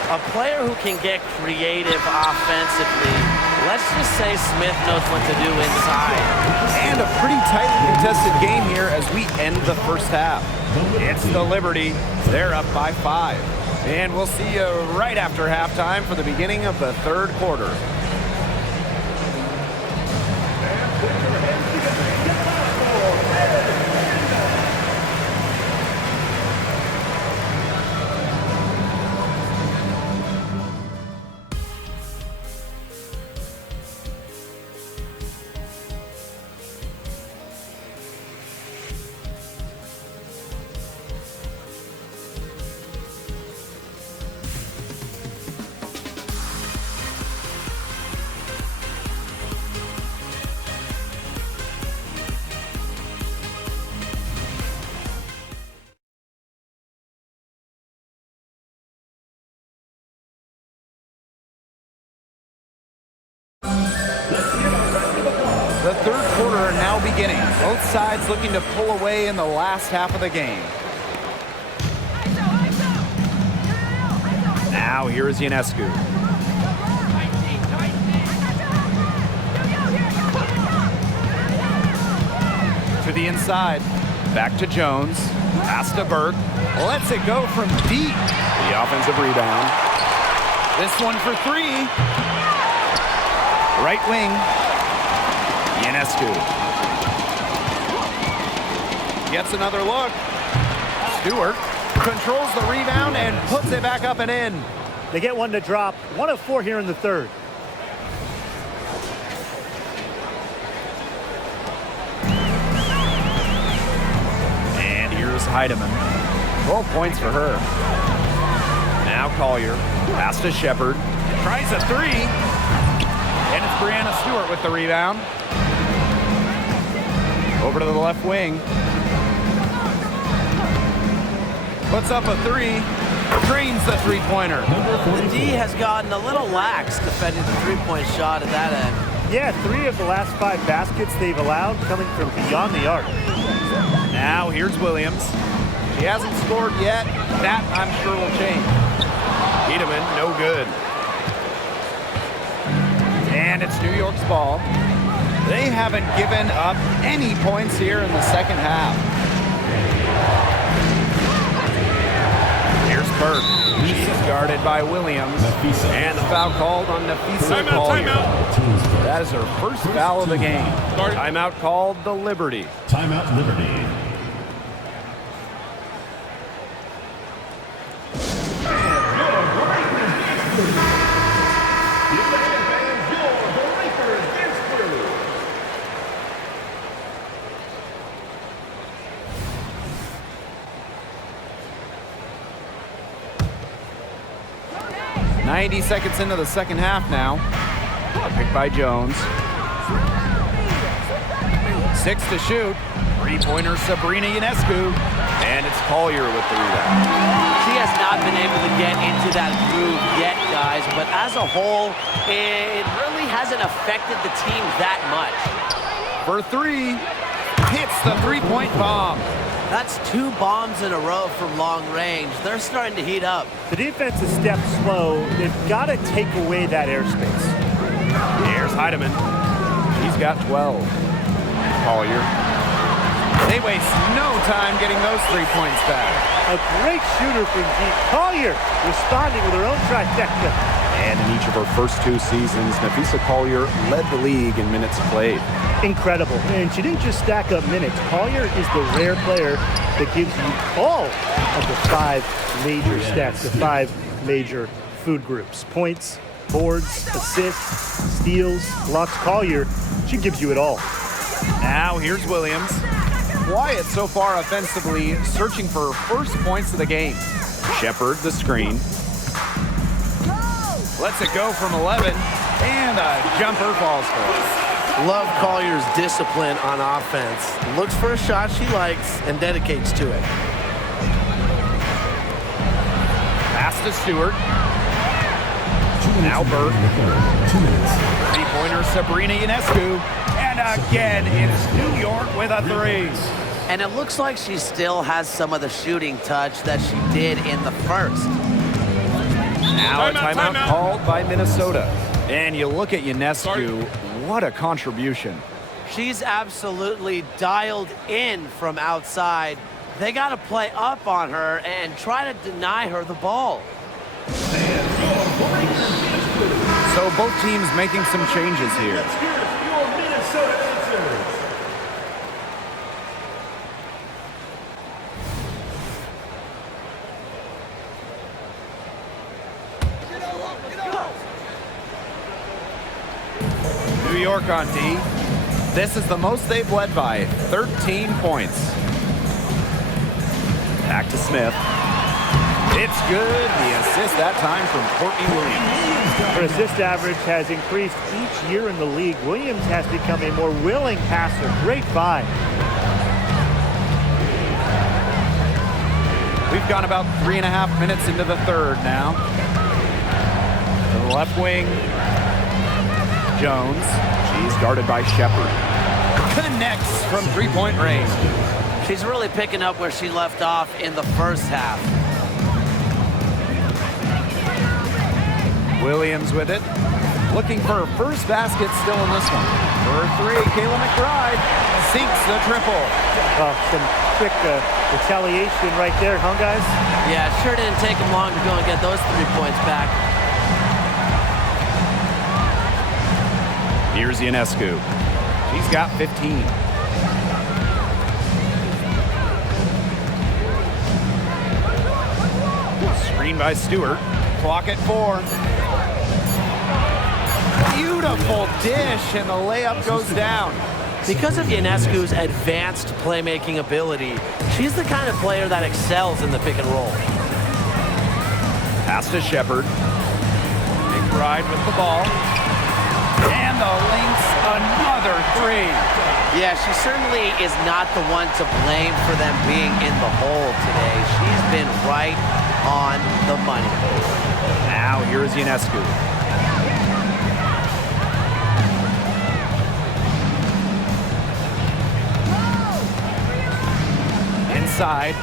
A player who can get creative offensively. Let's just say Smith knows what to do inside. And a pretty tightly contested game here as we end the first half. It's the Liberty. They're up by 5. And we'll see you right after halftime for the beginning of the third quarter. are now beginning. Both sides looking to pull away in the last half of the game. Now here is Ionescu. To the inside. Back to Jones. Pass to Burke. Lets it go from deep. The offensive rebound. This one for three. Right wing. Ionescu. Gets another look. Stewart controls the rebound and puts it back up and in. They get one to drop. 1 of 4 here in the third. And here's Heidemann. 12 points for her. Now Collier. Pass to Shepard. Tries a three. And it's Brianna Stewart with the rebound. Over to the left wing. Puts up a three. Drains the three-pointer. The D has gotten a little lax defending the three-point shot at that end. Yeah, 3 of the last 5 baskets they've allowed coming from beyond the arc. Now here's Williams. She hasn't scored yet. That, I'm sure, will change. Tiedemann, no good. And it's New York's ball. They haven't given up any points here in the second half. Here's Burke. She's guarded by Williams. And the foul called on Nafisa Collier. That is her first foul of the game. Timeout called the Liberty. Timeout Liberty. .90 seconds into the second half now. A pick by Jones. 6 to shoot. Three-pointer Sabrina Ionescu. And it's Collier with the rebound. She has not been able to get into that groove yet, guys, but as a whole, it really hasn't affected the team that much. For three, hits the three-point bomb. That's 2 bombs in a row from long range. They're starting to heat up. The defense is stepped slow. They've got to take away that airspace. Here's Heidemann. He's got 12. Collier. They waste no time getting those 3 points back. A great shooter from deep. Collier responding with her own trifecta. And in each of her first 2 seasons, Nafisa Collier led the league in minutes played. Incredible. And she didn't just stack up minutes. Collier is the rare player that gives you all of the 5 major stats, the 5 major food groups. Points, boards, assists, steals, blocks. Collier, she gives you it all. Now here's Williams. Quiet so far offensively, searching for her first points of the game. Shepard, the screen. Lets it go from 11, and a jumper falls for us. Love Collier's discipline on offense. Looks for a shot she likes and dedicates to it. Pass to Stewart. Now Burke. 2 minutes. Three-pointer Sabrina Ionescu. And again, it's New York with a three. And it looks like she still has some of the shooting touch that she did in the first. Now a timeout called by Minnesota. And you look at Ionescu, what a contribution. She's absolutely dialed in from outside. They got to play up on her and try to deny her the ball. So both teams making some changes here. New York on D. This is the most they've led by, 13 points. Back to Smith. It's good. The assist that time from Courtney Williams. Her assist average has increased each year in the league. Williams has become a more willing passer. Great find. We've gone about 3.5 minutes into the third now. To the left wing, Jones. She's guarded by Shepard. connects from three-point range. She's really picking up where she left off in the first half. Williams with it. Looking for her first basket still in this one. For three, Kayla McBride sinks the triple. Oh, some quick retaliation right there, huh, guys? Yeah, sure didn't take them long to go and get those 3 points back. Here's Ionescu. She's got 15. Screen by Stewart. Clock at 4. Beautiful dish, and the layup goes down. Because of Ionescu's advanced playmaking ability, she's the kind of player that excels in the pick and roll. Pass to Shepard. McBride with the ball. And the Lynx, another three. Yeah, she certainly is not the one to blame for them being in the hole today. She's been right on the money. Now here's Ionescu. Inside.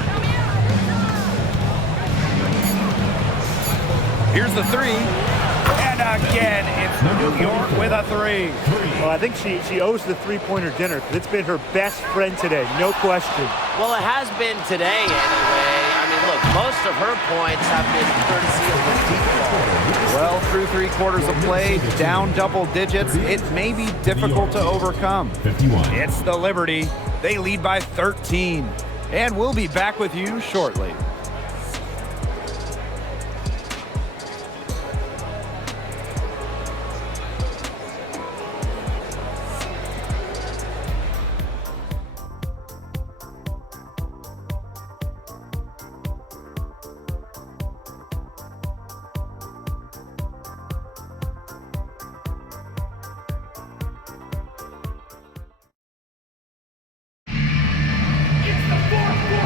Here's the three. And again, it's New York with a three. Well, I think she owes the three-pointer dinner because it's been her best friend today, no question. Well, it has been today anyway. I mean, look, most of her points have been courtesy of the deep ball. Well, through 3/4 of play, down double digits, it may be difficult to overcome. 51. It's the Liberty. They lead by 13. And we'll be back with you shortly.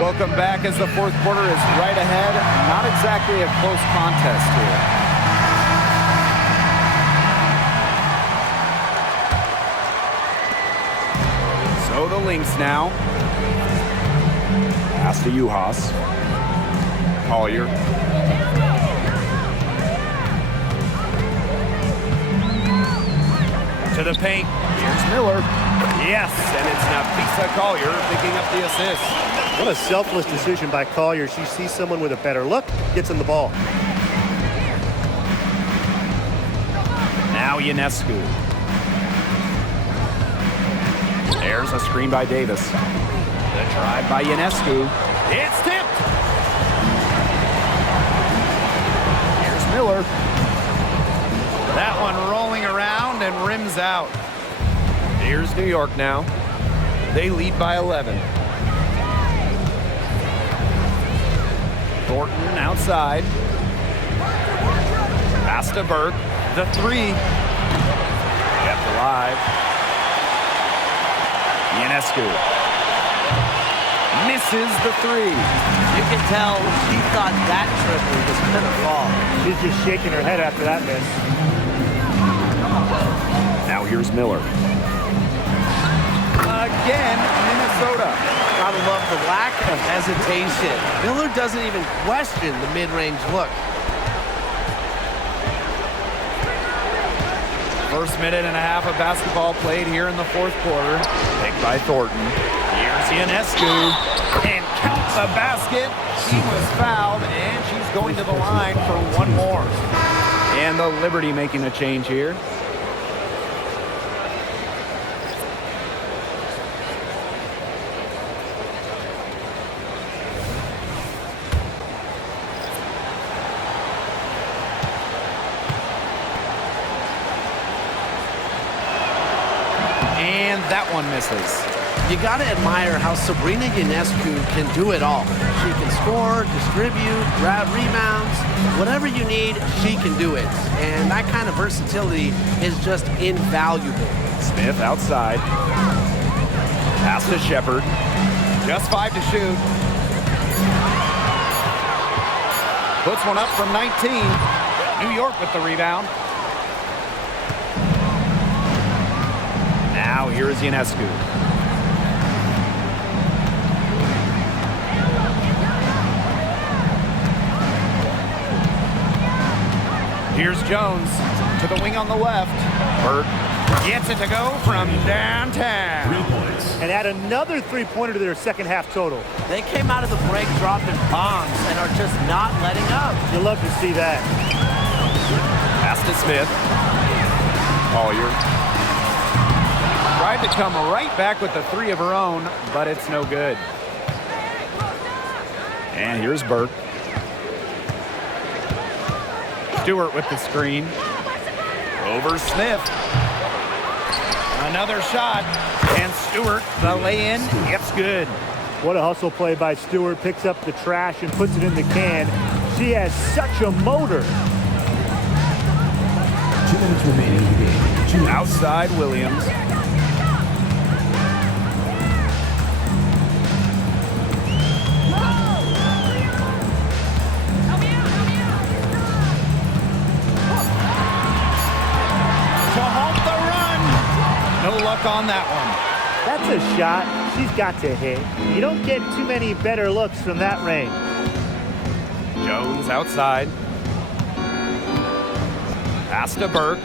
Welcome back as the fourth quarter is right ahead. Not exactly a close contest here. So the Lynx now. Pass to Juhas. Collier. To the paint. Here's Miller. Yes, and it's Nafisa Collier picking up the assist. What a selfless decision by Collier. She sees someone with a better look, gets him the ball. Now Ionescu. There's a screen by Davis. The drive by Ionescu. It's tipped. Here's Miller. That one rolling around and rims out. Here's New York now. They lead by 11. Thornton outside. Pass to Burke. The three. Kept alive. Ionescu. Misses the three. You can tell she thought that triple was going to fall. She's just shaking her head after that miss. Now here's Miller. Again, Minnesota. Gotta love the lack of hesitation. Miller doesn't even question the mid-range look. First minute and a half of basketball played here in the fourth quarter. Picked by Thornton. Here's Ionescu. And count the basket. She was fouled, and she's going to the line for one more. And the Liberty making a change here. And that one misses. You gotta admire how Sabrina Ionescu can do it all. She can score, distribute, grab rebounds, whatever you need, she can do it. And that kind of versatility is just invaluable. Smith outside. Pass to Shepard. Just 5 to shoot. Puts one up from 19. New York with the rebound. Now here's Ionescu. Here's Jones to the wing on the left. Burt gets it to go from downtown. 3 points. And add another three-pointer to their second half total. They came out of the break dropping bombs and are just not letting up. You'll love to see that. Pass to Smith. Collier tried to come right back with the three of her own, but it's no good. And here's Burke. Stewart with the screen. Over Smith. Another shot. And Stewart, the lay-in, it's good. What a hustle play by Stewart. Picks up the trash and puts it in the can. She has such a motor. 2 minutes remaining in the game. 2 minutes. Outside Williams. To halt the run. No luck on that one. That's a shot she's got to hit. You don't get too many better looks from that range. Jones outside. Pass to Burke.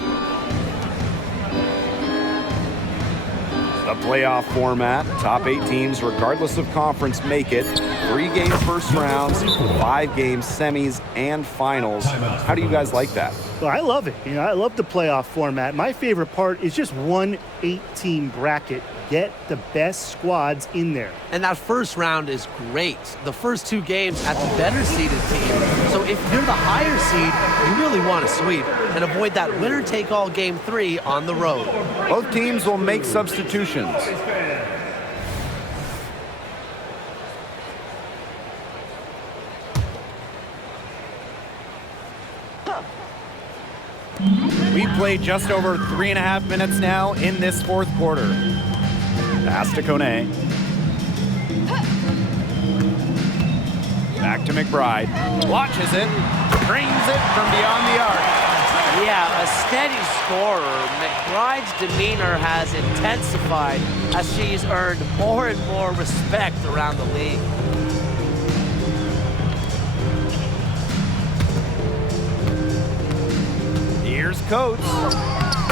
The playoff format. Top 8 teams, regardless of conference, make it. 3-game first rounds, 5-game semis, and finals. How do you guys like that? Well, I love it. I love the playoff format. My favorite part is just one 8-team bracket. Get the best squads in there. And that first round is great. The first 2 games at the better seeded team. So if you're the higher seed, you really want to sweep and avoid that winner-take-all game 3 on the road. Both teams will make substitutions. We played just over 3.5 minutes now in this fourth quarter. Pass to Kone. Back to McBride. Watches it. Drains it from beyond the arc. Yeah, a steady scorer. McBride's demeanor has intensified as she's earned more and more respect around the league. Here's Coates.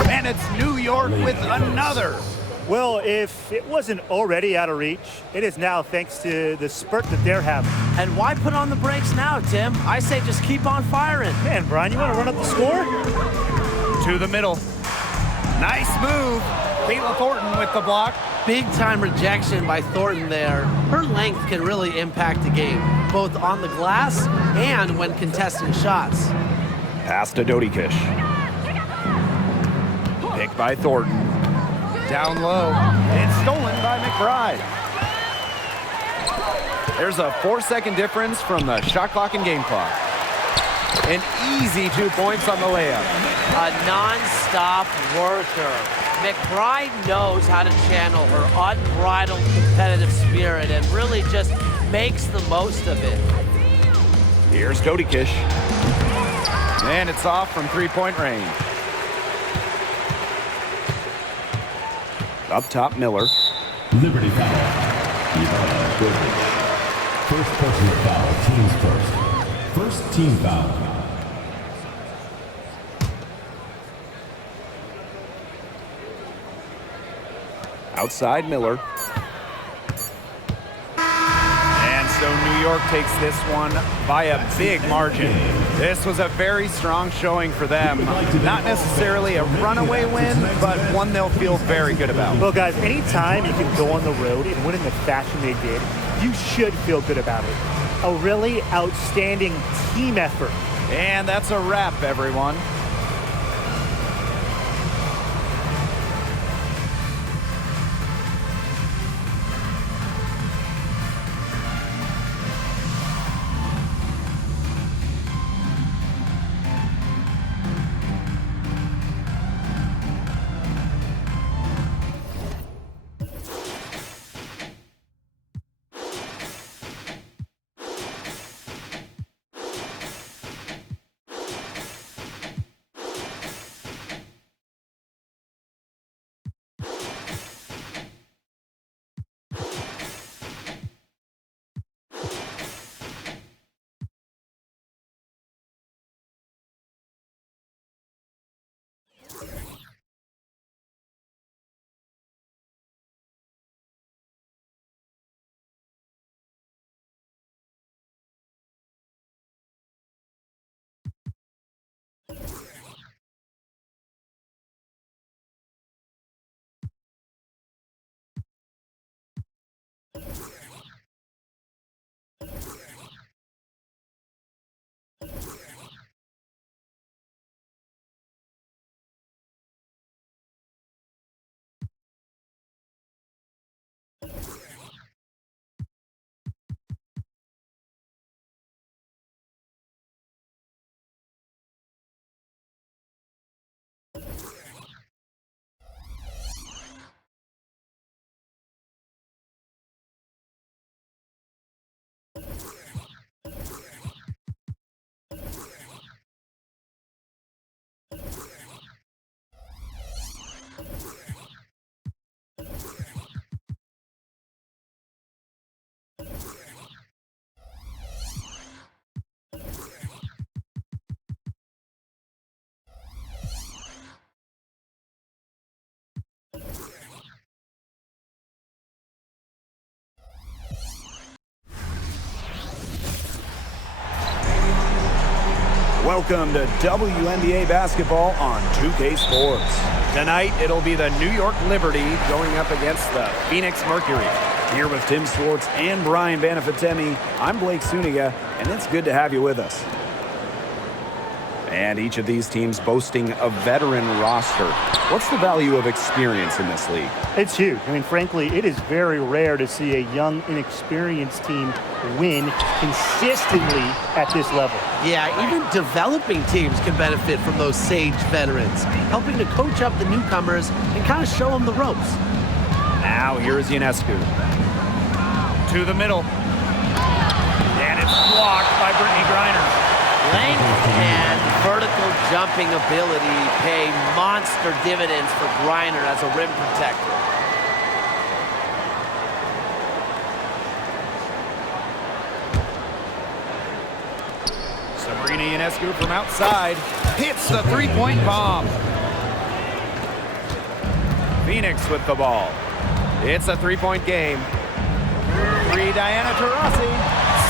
And it's New York with another. Well, if it wasn't already out of reach, it is now thanks to the spurt that they're having. And why put on the brakes now, Tim? I say just keep on firing. Man, Brian, you want to run up the score? To the middle. Nice move. Caitlin Thornton with the block. Big-time rejection by Thornton there. Her length can really impact the game, both on the glass and when contesting shots. Pass to Dodikish. Picked by Thornton. Down low. It's stolen by McBride. There's a 4-second difference from the shot clock and game clock. An easy 2 points on the layup. A non-stop worker. McBride knows how to channel her unbridled competitive spirit and really just makes the most of it. Here's Dodikish. And it's off from 3-point range. Up top, Miller. Liberty foul. Ivana Goodrich. First personal foul, teams first. First team foul. Outside Miller. And so New York takes this one by a big margin. This was a very strong showing for them. Not necessarily a runaway win, but one they'll feel very good about. Well, guys, anytime you can go on the road and win in the fashion they did, you should feel good about it. A really outstanding team effort. And that's a wrap, everyone. Welcome to WNBA basketball on 2K Sports. Tonight, it'll be the New York Liberty going up against the Phoenix Mercury. Here with Tim Swartz and Brian Banafitemi, I'm Blake Suniga, and it's good to have you with us. And each of these teams boasting a veteran roster. What's the value of experience in this league? It's huge. I mean, frankly, it is very rare to see a young, inexperienced team win consistently at this level. Yeah, even developing teams can benefit from those sage veterans, helping to coach up the newcomers and kind of show them the ropes. Now here's Ionescu. To the middle. And it's blocked by Brittany Griner. Length and vertical jumping ability pay monster dividends for Griner as a rim protector. Sabrina Ionescu from outside hits the three-point bomb. Phoenix with the ball. It's a three-point game. Diana Taurasi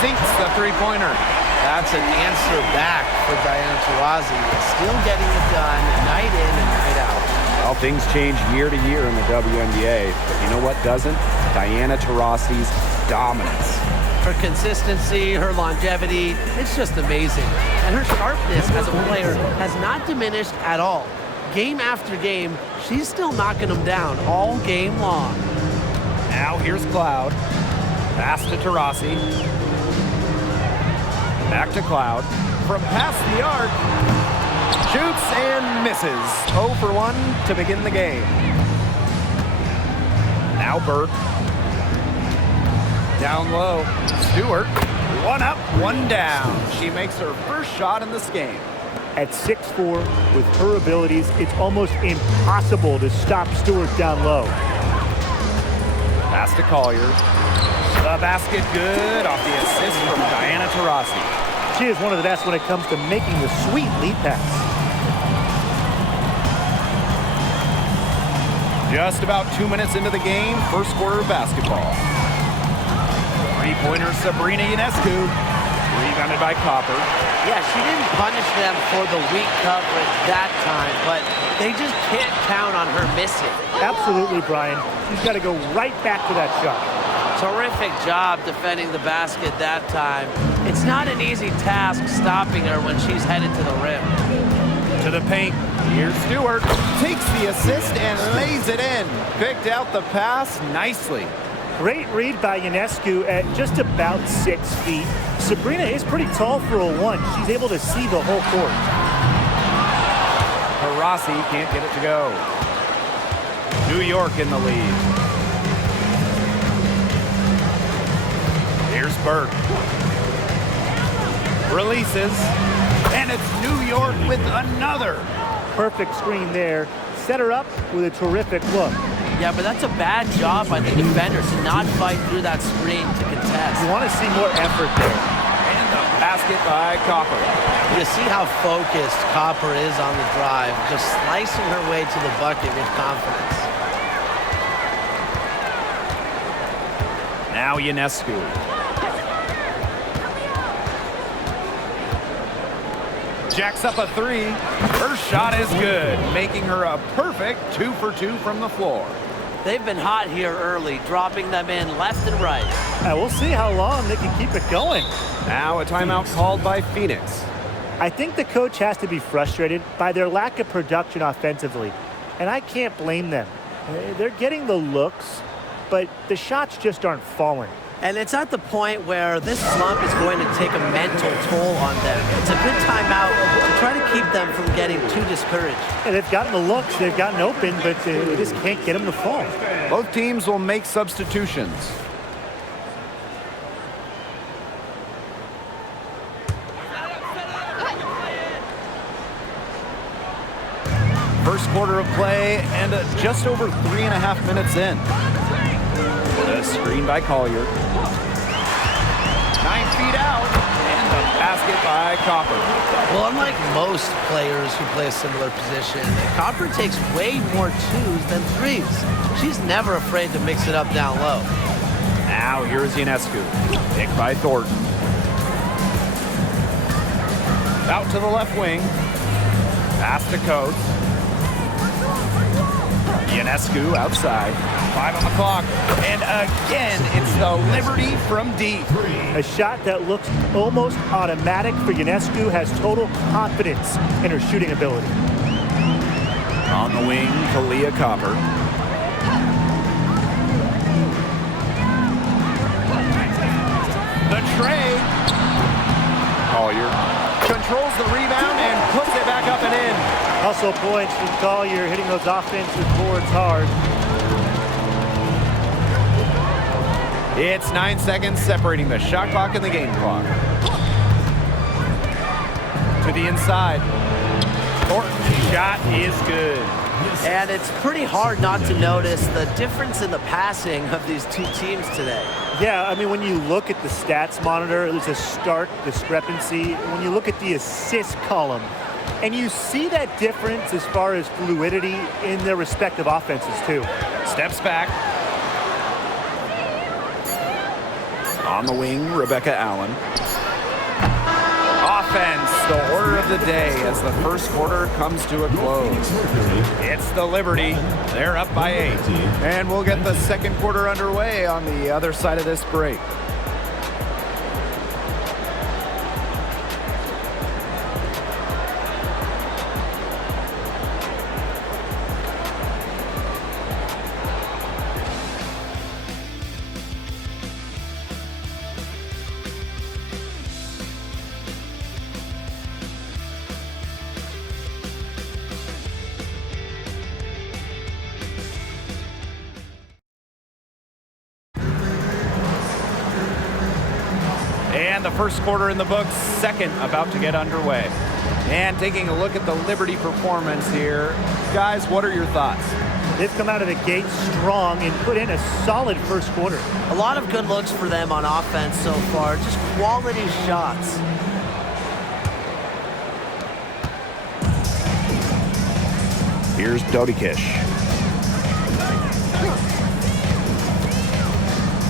sinks the three-pointer. That's an answer back for Diana Taurasi. Still getting it done night in and night out. Well, things change year to year in the WNBA, but you know what doesn't? Diana Taurasi's dominance. Her consistency, her longevity, it's just amazing. And her sharpness as a player has not diminished at all. Game after game, she's still knocking them down all game long. Now here's Cloud. Pass to Taurasi. Back to Cloud. From past the arc. Shoots and misses. 0 for 1 to begin the game. Now Burke. Down low. Stewart. 1 up, 1 down. She makes her first shot in this game. At 6'4", with her abilities, it's almost impossible to stop Stewart down low. Pass to Collier. The basket good off the assist from Diana Taurasi. She is one of the best when it comes to making the sweet lead pass. Just about 2 minutes into the game, first quarter of basketball. Three-pointer Sabrina Ionescu. Rebounded by Copper. Yeah, she didn't punish them for the weak coverage that time, but they just can't count on her missing. Absolutely, Brian. She's got to go right back to that shot. Terrific job defending the basket that time. It's not an easy task stopping her when she's headed to the rim. To the paint. Here's Stewart. Takes the assist and lays it in. Picked out the pass nicely. Great read by Ionescu at just about 6 feet. Sabrina is pretty tall for a 1. She's able to see the whole court. Taurasi can't get it to go. New York in the lead. Here's Burke. Releases. And it's New York with another. Perfect screen there. Set her up with a terrific look. Yeah, but that's a bad job by the defender to not fight through that screen to contest. You want to see more effort there. And the basket by Copper. You see how focused Copper is on the drive, just slicing her way to the bucket with confidence. Now Ionescu. Jacks up a 3. Her shot is good, making her a perfect 2 for 2 from the floor. They've been hot here early, dropping them in left and right. We'll see how long they can keep it going. Now a timeout called by Phoenix. I think the coach has to be frustrated by their lack of production offensively, and I can't blame them. They're getting the looks, but the shots just aren't falling. And it's at the point where this slump is going to take a mental toll on them. It's a good timeout to try to keep them from getting too discouraged. And they've gotten the looks, they've gotten open, but they just can't get them to fall. Both teams will make substitutions. First quarter of play and just over 3.5 minutes in. The screen by Collier. 9 feet out, and the basket by Copper. Well, unlike most players who play a similar position, Copper takes way more 2s than 3s. She's never afraid to mix it up down low. Now here's Ionescu. Picked by Thornton. Out to the left wing. Pass to Coates. Ionescu outside. 5 on the clock. And again, it's the Liberty from deep. A shot that looks almost automatic for Ionescu, has total confidence in her shooting ability. On the wing, Kalia Copper. The tray. Collier controls the rebound and puts it back up and in. Hustle points from Collier, hitting those offensive boards hard. It's 9 seconds separating the shot clock and the game clock. To the inside. Courtney's shot is good. And it's pretty hard not to notice the difference in the passing of these two teams today. Yeah, I mean, when you look at the stats monitor, there's a stark discrepancy. When you look at the assist column, and you see that difference as far as fluidity in their respective offenses, too. Steps back. On the wing, Rebecca Allen. Offense, the order of the day as the first quarter comes to a close. It's the Liberty. They're up by 8. And we'll get the second quarter underway on the other side of this break. And the first quarter in the books, second about to get underway. And taking a look at the Liberty performance here. Guys, what are your thoughts? They've come out of the gate strong and put in a solid first quarter. A lot of good looks for them on offense so far, just quality shots. Here's Dodikish.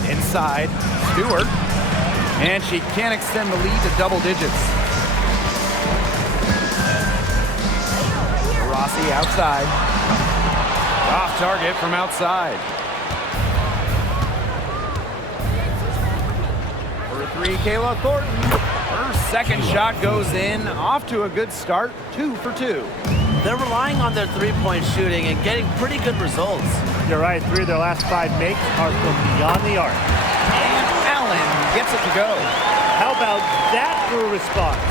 Inside, Stewart. And she can't extend the lead to double digits. Rossi outside. Off target from outside. For 3, Kayla Thornton. Her second shot goes in. Off to a good start, 2 for 2. They're relying on their three-point shooting and getting pretty good results. You're right, 3 of their last 5 makes are from beyond the arc. And Allen gets it to go. How about that for a response?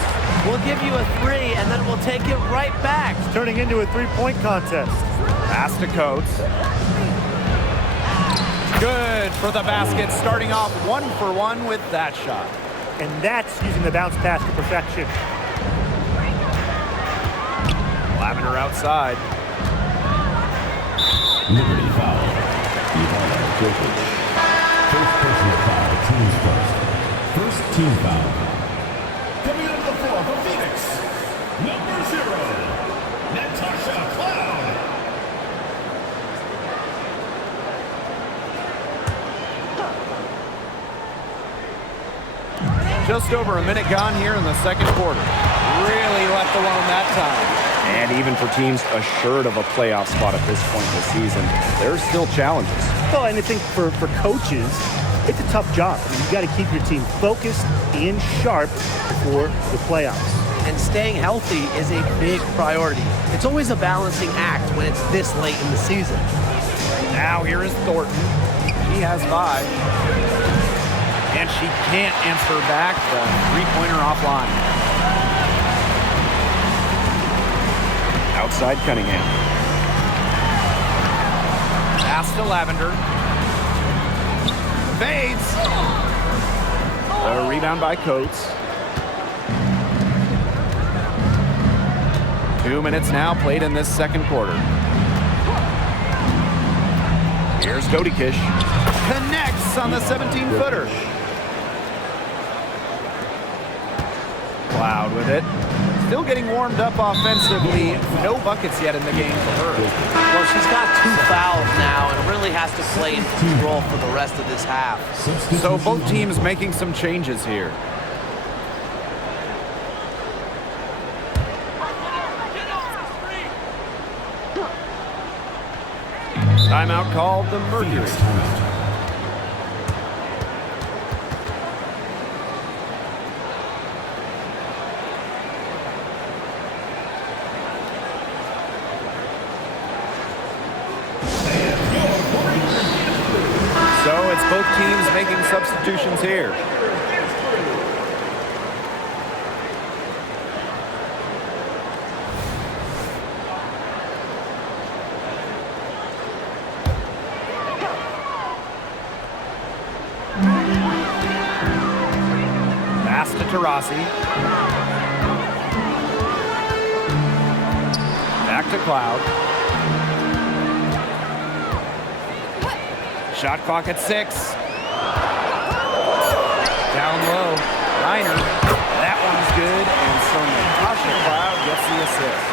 We'll give you a 3, and then we'll take it right back. It's turning into a 3-point contest. Pass to Coates. Good for the basket, starting off 1 for 1 with that shot. And that's using the bounce pass to perfection. Lavender outside. Liberty foul. Ivana Jokic. First personal foul, teams first. First team foul. Coming up the floor for Phoenix, number 0, Natasha Cloud. Just over a minute gone here in the second quarter. Really left alone that time. And even for teams assured of a playoff spot at this point in the season, there's still challenges. Well, and I think for coaches, it's a tough job. I mean, you got to keep your team focused and sharp for the playoffs. And staying healthy is a big priority. It's always a balancing act when it's this late in the season. Now here is Thornton. She has 5. And she can't answer back the three-pointer offline. Outside Cunningham. Pass to Lavender. Fades. A rebound by Coates. 2 minutes now played in this second quarter. Here's Dodikish. Connects on the 17-footer. Cloud with it. Still getting warmed up offensively. No buckets yet in the game for her. Well, she's got 2 fouls now and really has to play in control for the rest of this half. So both teams making some changes here. Timeout called the Mercury. Phoenix timeout. So it's both teams making substitutions here. Pass to Taurasi. Back to Cloud. Shot clock at 6. Down low. Reiner. That one's good. And so Natasha Cloud gets the assist.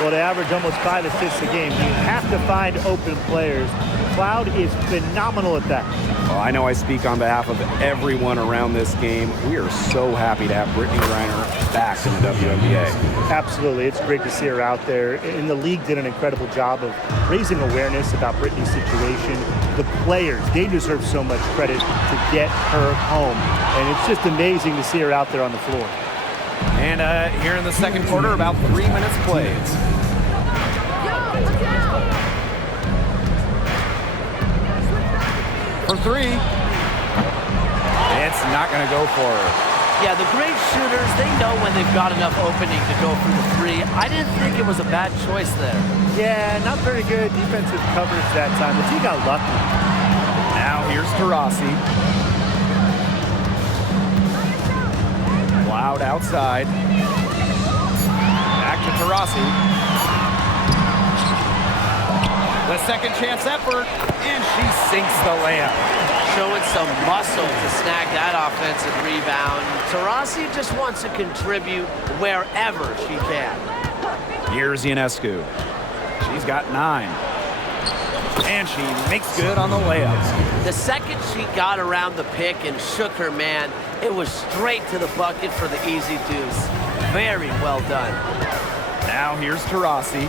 Well, they average almost 5 assists a game. You have to find open players. Cloud is phenomenal at that. Well, I know I speak on behalf of everyone around this game. We are so happy to have Brittany Griner back in the WNBA. Absolutely. It's great to see her out there. And the league did an incredible job of raising awareness about Brittany's situation. The players, they deserve so much credit to get her home. And it's just amazing to see her out there on the floor. And here in the second quarter, about 3 minutes played. For 3. It's not going to go for her. Yeah, the great shooters, they know when they've got enough opening to go for the 3. I didn't think it was a bad choice there. Yeah, not very good defensive coverage that time, but he got lucky. Now here's Taurasi. Cloud outside. Back to Taurasi. The second chance effort, and she sinks the layup. Showing some muscle to snag that offensive rebound. Taurasi just wants to contribute wherever she can. Here's Ionescu. She's got 9. And she makes good on the layup. The second she got around the pick and shook her man, it was straight to the bucket for the easy deuce. Very well done. Now here's Taurasi.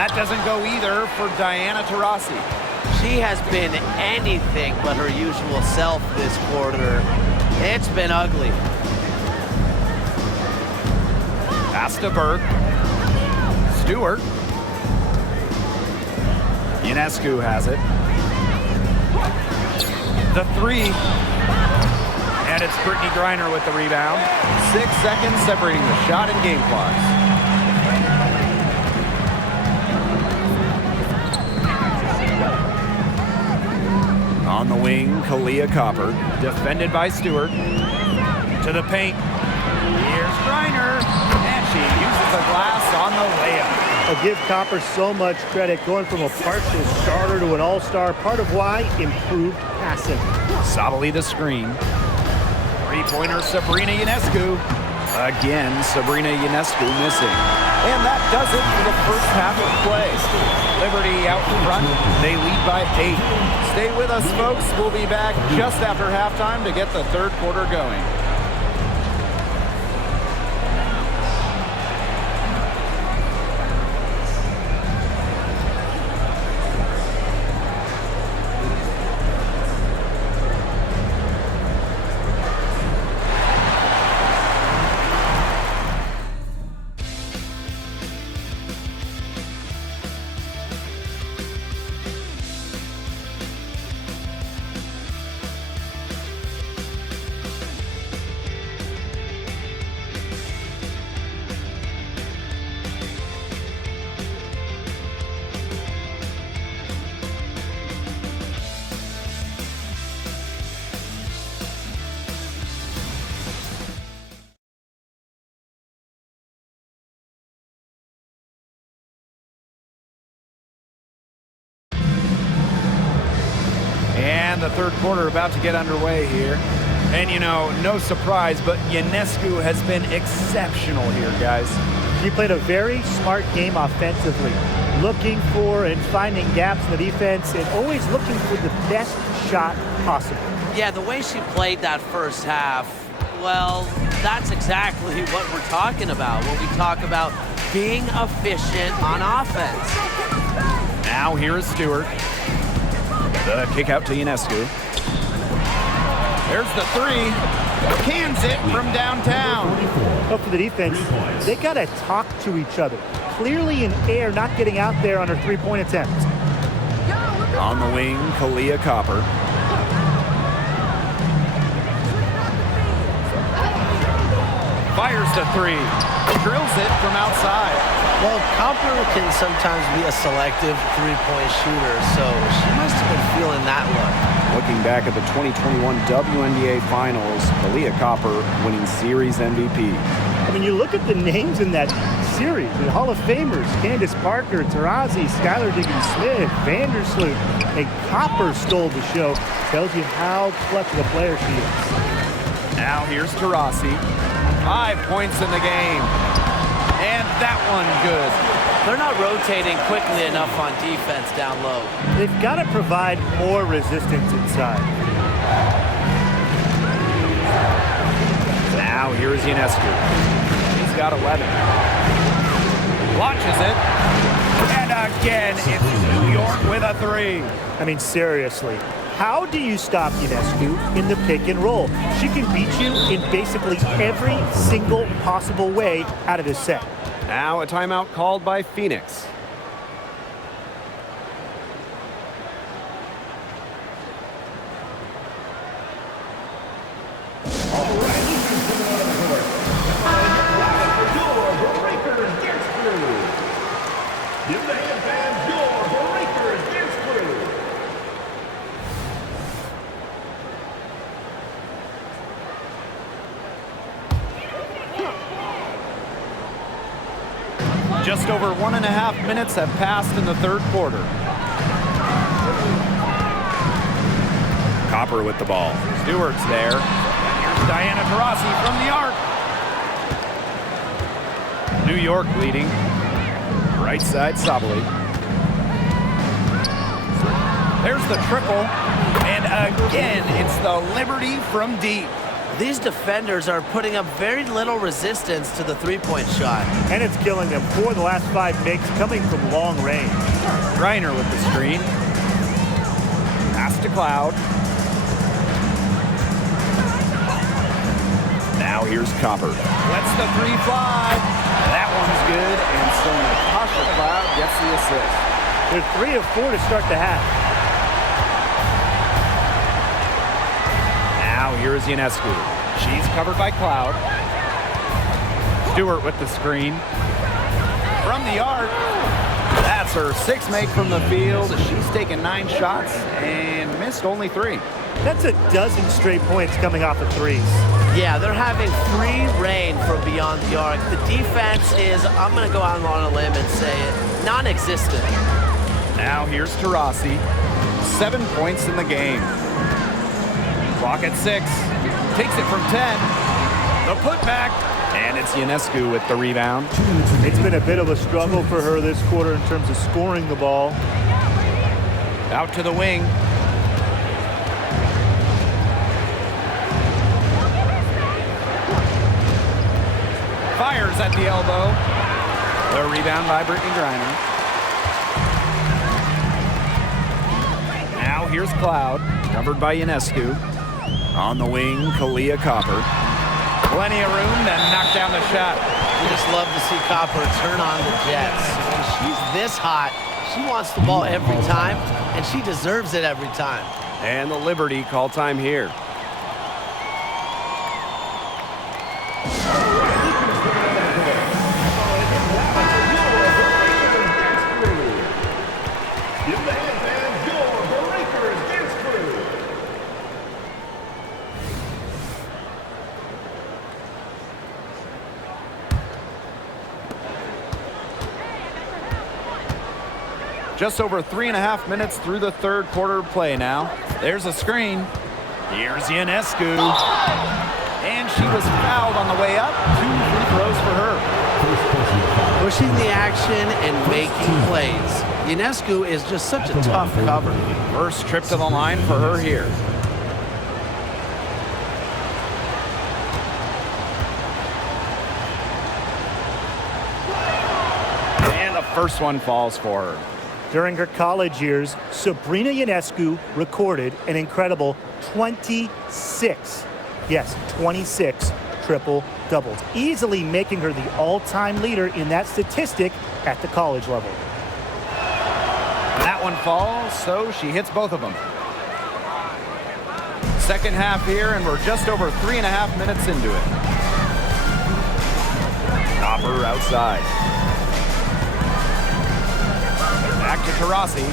That doesn't go either for Diana Taurasi. She has been anything but her usual self this quarter. It's been ugly. Pass to Burke. Stewart. Ionescu has it. The 3. And it's Brittany Griner with the rebound. 6 seconds separating the shot and game clocks. On the wing, Kalia Copper, defended by Stewart. To the paint. Here's Griner, and she uses the glass on the layup. I'll give Copper so much credit, going from a partial starter to an all-star. Part of why improved passing. Sabali the screen. Three-pointer, Sabrina Ionescu. Again, Sabrina Ionescu missing. And that does it for the first half of play. Liberty out in front. They lead by 8. Stay with us, folks. We'll be back just after halftime to get the third quarter going. And the third quarter about to get underway here. And, you know, no surprise, but Ionescu has been exceptional here, guys. She played a very smart game offensively, looking for and finding gaps in the defense and always looking for the best shot possible. Yeah, the way she played that first half Well, that's exactly what we're talking about when we talk about being efficient on offense. Now here is Stewart. The kick out to Ionescu. There's the three. Cans it from downtown. But for the defense, they got to talk to each other. Clearly in air, not getting out there on her three-point attempt. On the wing, Kalia Copper. Fires the three. Drills it from outside. Well, Copper can sometimes be a selective three-point shooter, so she must have been feeling that look. Looking back at the 2021 WNBA Finals, Kalia Copper winning Series MVP. I mean, you look at the names in that series, the Hall of Famers, Candace Parker, Taurasi, Skylar Diggins-Smith, Vandersloot, and Copper stole the show. Tells you how clutch of a player she is. Now here's Taurasi. 5 points in the game. And that one good. They're not rotating quickly enough on defense down low. They've got to provide more resistance inside. Now here's Ionescu. He's got 11. Launches it. And again, it's New York with a three. I mean, seriously, how do you stop Ionescu in the pick and roll? She can beat you in basically every single possible way out of this set. Now a timeout called by Phoenix. Just over 1.5 minutes have passed in the third quarter. Copper with the ball. Stewart's there. Here's Diana Taurasi from the arc. New York leading. Right side, Sabali. There's the triple. And again, it's the Liberty from deep. These defenders are putting up very little resistance to the three-point shot. And it's killing them. 4 of the last 5 makes coming from long range. Reiner with the screen. Pass to Cloud. Now here's Copper. Lets the three fly. That one's good. And so Natasha Cloud gets the assist. They're 3 of 4 to start the half. Now here's Ionescu. She's covered by Cloud. Stewart with the screen. From the arc. That's her 6th make from the field. She's taken 9 shots and missed only 3. That's a dozen straight points coming off of threes. Yeah, they're having free reign from beyond the arc. The defense is, I'm going to go out on a limb and say it, non-existent. Now here's Taurasi. 7 points in the game. Clock at 6. Takes it from 10. The putback. And it's Ionescu with the rebound. It's been a bit of a struggle for her this quarter in terms of scoring the ball. Out to the wing. Fires at the elbow. The rebound by Brittany Griner. Now here's Cloud, covered by Ionescu. On the wing, Kalia Copper. Plenty of room to knock down the shot. We just love to see Copper turn on the jets. When she's this hot, she wants the ball every time, and she deserves it every time. And the Liberty call time here. Just over 3.5 minutes through the third quarter of play now. There's a screen. Here's Ionescu. And she was fouled on the way up. 2 free throws for her. Pushing the action and making plays. Ionescu is just such a tough cover. First trip to the line for her here. the first one falls for her. During her college years, Sabrina Ionescu recorded an incredible 26, yes, 26 triple-doubles, easily making her the all-time leader in that statistic at the college level. That one falls, so she hits both of them. Second half here, and we're just over 3.5 minutes into it. Copper outside. Back to Taurasi.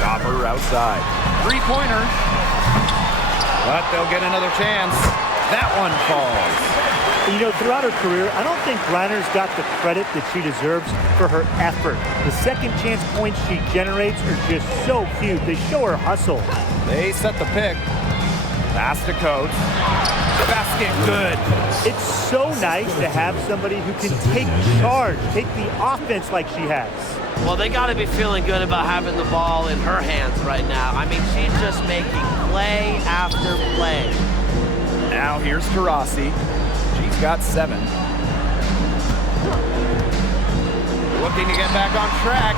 Copper outside. Three-pointer. But they'll get another chance. That one falls. You know, throughout her career, I don't think Griner's got the credit that she deserves for her effort. The second chance points she generates are just so huge. They show her hustle. They set the pick. Pass to Coates. Basket good. It's so nice to have somebody who can take charge, take the offense like she has. Well, they got to be feeling good about having the ball in her hands right now. I mean, she's just making play after play. Now here's Taurasi. She's got 7. Looking to get back on track.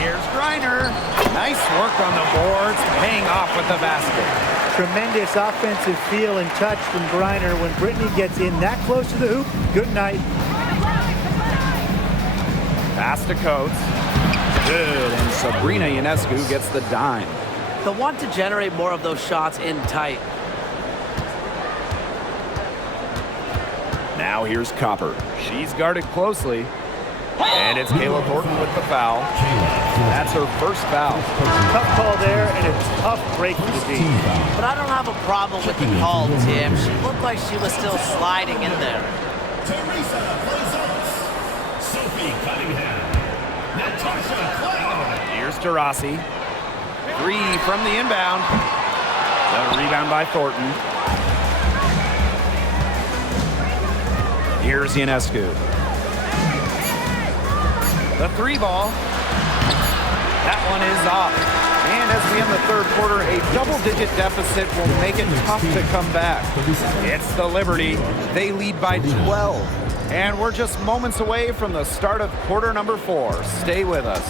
Here's Griner. Nice work on the boards, paying off with the basket. Tremendous offensive feel and touch from Griner. When Brittany gets in that close to the hoop, good night. Pass to Coates. Good, and Sabrina Ionescu gets the dime. They'll want to generate more of those shots in tight. Now here's Copper. She's guarded closely. And it's Kayla Thornton with the foul. That's her first foul. Tough call there, and a tough break for the team. But I don't have a problem with the call, Tim. She looked like she was still sliding in there. Teresa Blazos, Sophie Cunningham, Natasha Cloud. Here's Taurasi. 3 from the inbound. The rebound by Thornton. Here's Ionescu. The 3 ball. That one is off. And as we end the third quarter, a double-digit deficit will make it tough to come back. It's the Liberty. They lead by 12. And we're just moments away from the start of quarter number 4. Stay with us.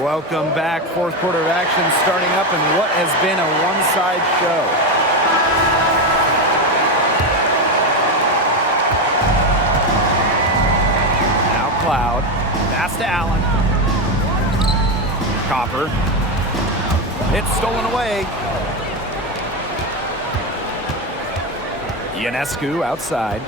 Welcome back. Fourth quarter of action starting up in what has been a one-side show. Now Cloud. Pass to Allen. Copper. It's stolen away. Ionescu outside.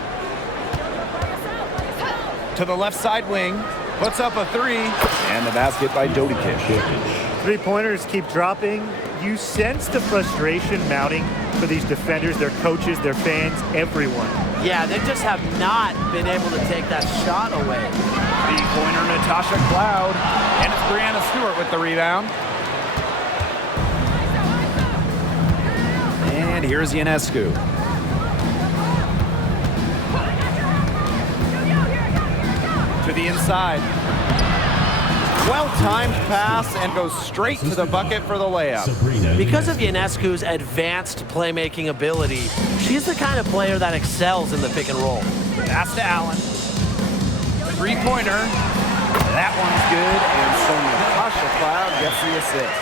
To the left side wing. Puts up a 3, and the basket by Dodi Kish. Three-pointers keep dropping. You sense the frustration mounting for these defenders, their coaches, their fans, everyone. Yeah, they just have not been able to take that shot away. Three-pointer Natasha Cloud, and it's Brianna Stewart with the rebound. And here's Ionescu. To the inside. Well-timed pass and goes straight to the bucket for the layup. Because of Ionescu's advanced playmaking ability, she's the kind of player that excels in the pick and roll. Pass to Allen. Three-pointer. That one's good, and so Natasha Cloud gets the assist.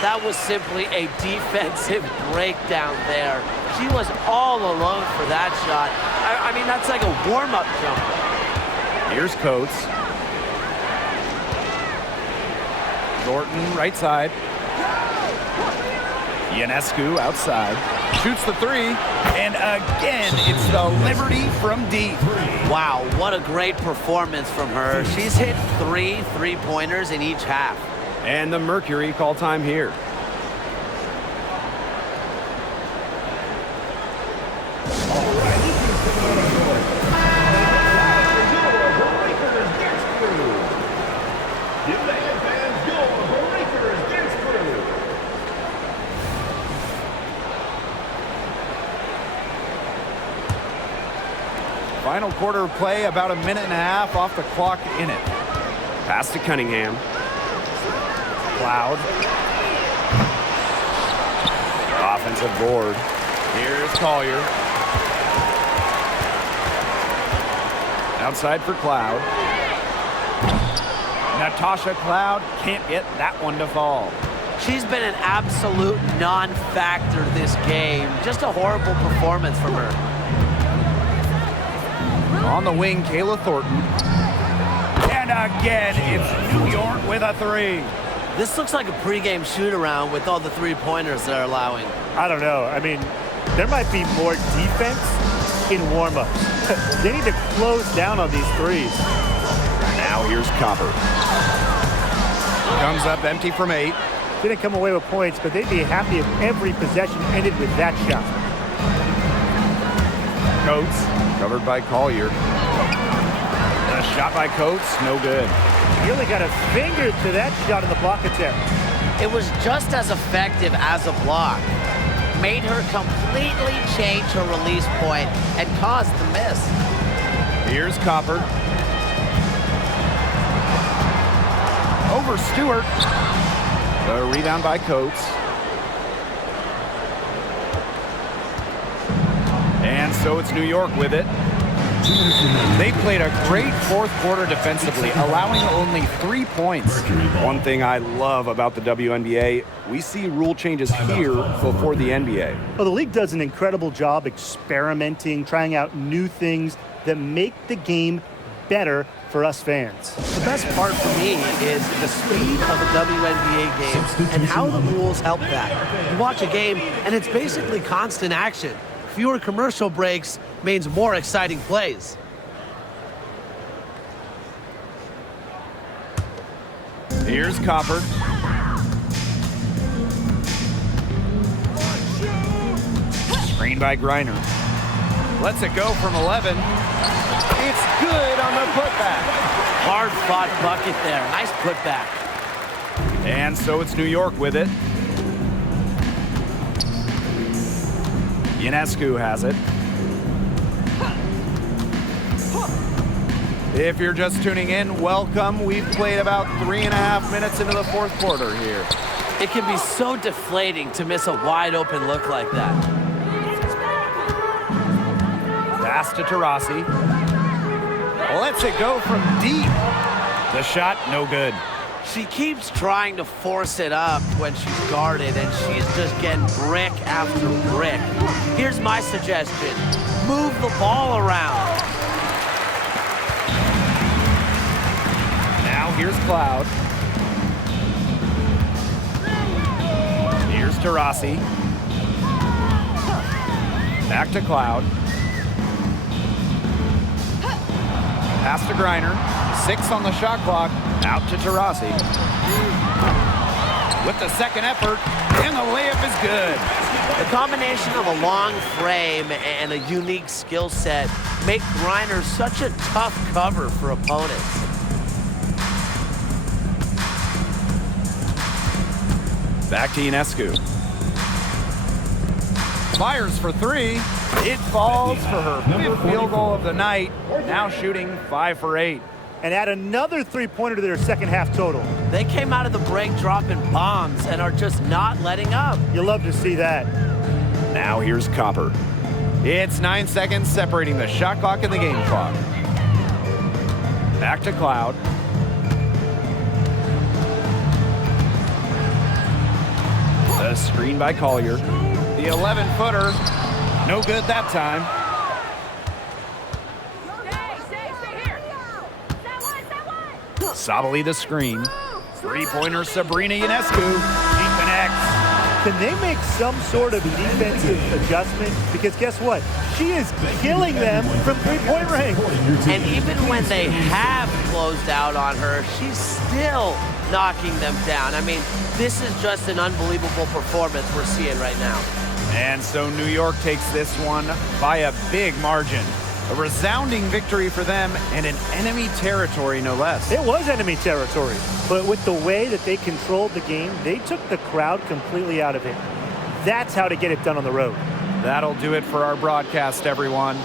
That was simply a defensive breakdown there. She was all alone for that shot. I mean, that's like a warm-up jumper. Here's Coates. Thornton, right side. Ionescu outside. Shoots the 3. And again, it's the Liberty from deep. Wow, what a great performance from her. She's hit 3 three-pointers in each half. And the Mercury call time here. Final quarter of play, about a minute and a half off the clock in it. Pass to Cunningham. Cloud. Offensive board. Here's Collier. Outside for Cloud. Natasha Cloud can't get that one to fall. She's been an absolute non-factor this game. Just a horrible performance from her. On the wing, Kayla Thornton. And again, it's New York with a three. This looks like a pregame shoot-around with all the three-pointers they're allowing. I don't know. I mean, there might be more defense in warm-ups. They need to close down on these threes. Now here's Copper. Comes up empty from 8. Didn't come away with points, but they'd be happy if every possession ended with that shot. Coates, covered by Collier. A shot by Coates, no good. He only got a finger to that shot in the block attempt. It was just as effective as a block. Made her completely change her release point and caused the miss. Here's Copper. Over Stewart. The rebound by Coates. And so it's New York with it. They played a great fourth quarter defensively, allowing only 3 points. One thing I love about the WNBA, we see rule changes here before the NBA. Well, the league does an incredible job experimenting, trying out new things that make the game better for us fans. The best part for me is the speed of a WNBA game and how the rules help that. You watch a game and it's basically constant action. Fewer commercial breaks means more exciting plays. Here's Copper. Screen by Griner. Lets it go from 11. It's good on the putback. Hard-fought bucket there. Nice putback. And so it's New York with it. Ionescu has it. If you're just tuning in, welcome. We've played about 3.5 minutes into the fourth quarter here. It can be so deflating to miss a wide-open look like that. Pass to Taurasi. Lets it go from deep. The shot, no good. She keeps trying to force it up when she's guarded, and she's just getting brick after brick. Here's my suggestion. Move the ball around. Now here's Cloud. Here's Taurasi. Back to Cloud. Pass to Griner. 6 on the shot clock. Out to Taurasi. With the second effort, and the layup is good. The combination of a long frame and a unique skill set make Griner such a tough cover for opponents. Back to Ionescu. Fires for 3. It falls for her 5th field goal of the night. Now shooting 5 for 8. And add another three-pointer to their second half total. They came out of the break dropping bombs and are just not letting up. You love to see that. Now here's Copper. It's 9 seconds separating the shot clock and the game clock. Back to Cloud. The screen by Collier. The 11-footer. No good that time. Sabali the screen. Three-pointer Sabrina Ionescu. She connects. Can they make some sort of defensive adjustment? Because guess what? She is killing them from three-point range. And even when they have closed out on her, she's still knocking them down. I mean, this is just an unbelievable performance we're seeing right now. And so New York takes this one by a big margin. A resounding victory for them and an enemy territory, no less. It was enemy territory, but with the way that they controlled the game, they took the crowd completely out of it. That's how to get it done on the road. That'll do it for our broadcast, everyone.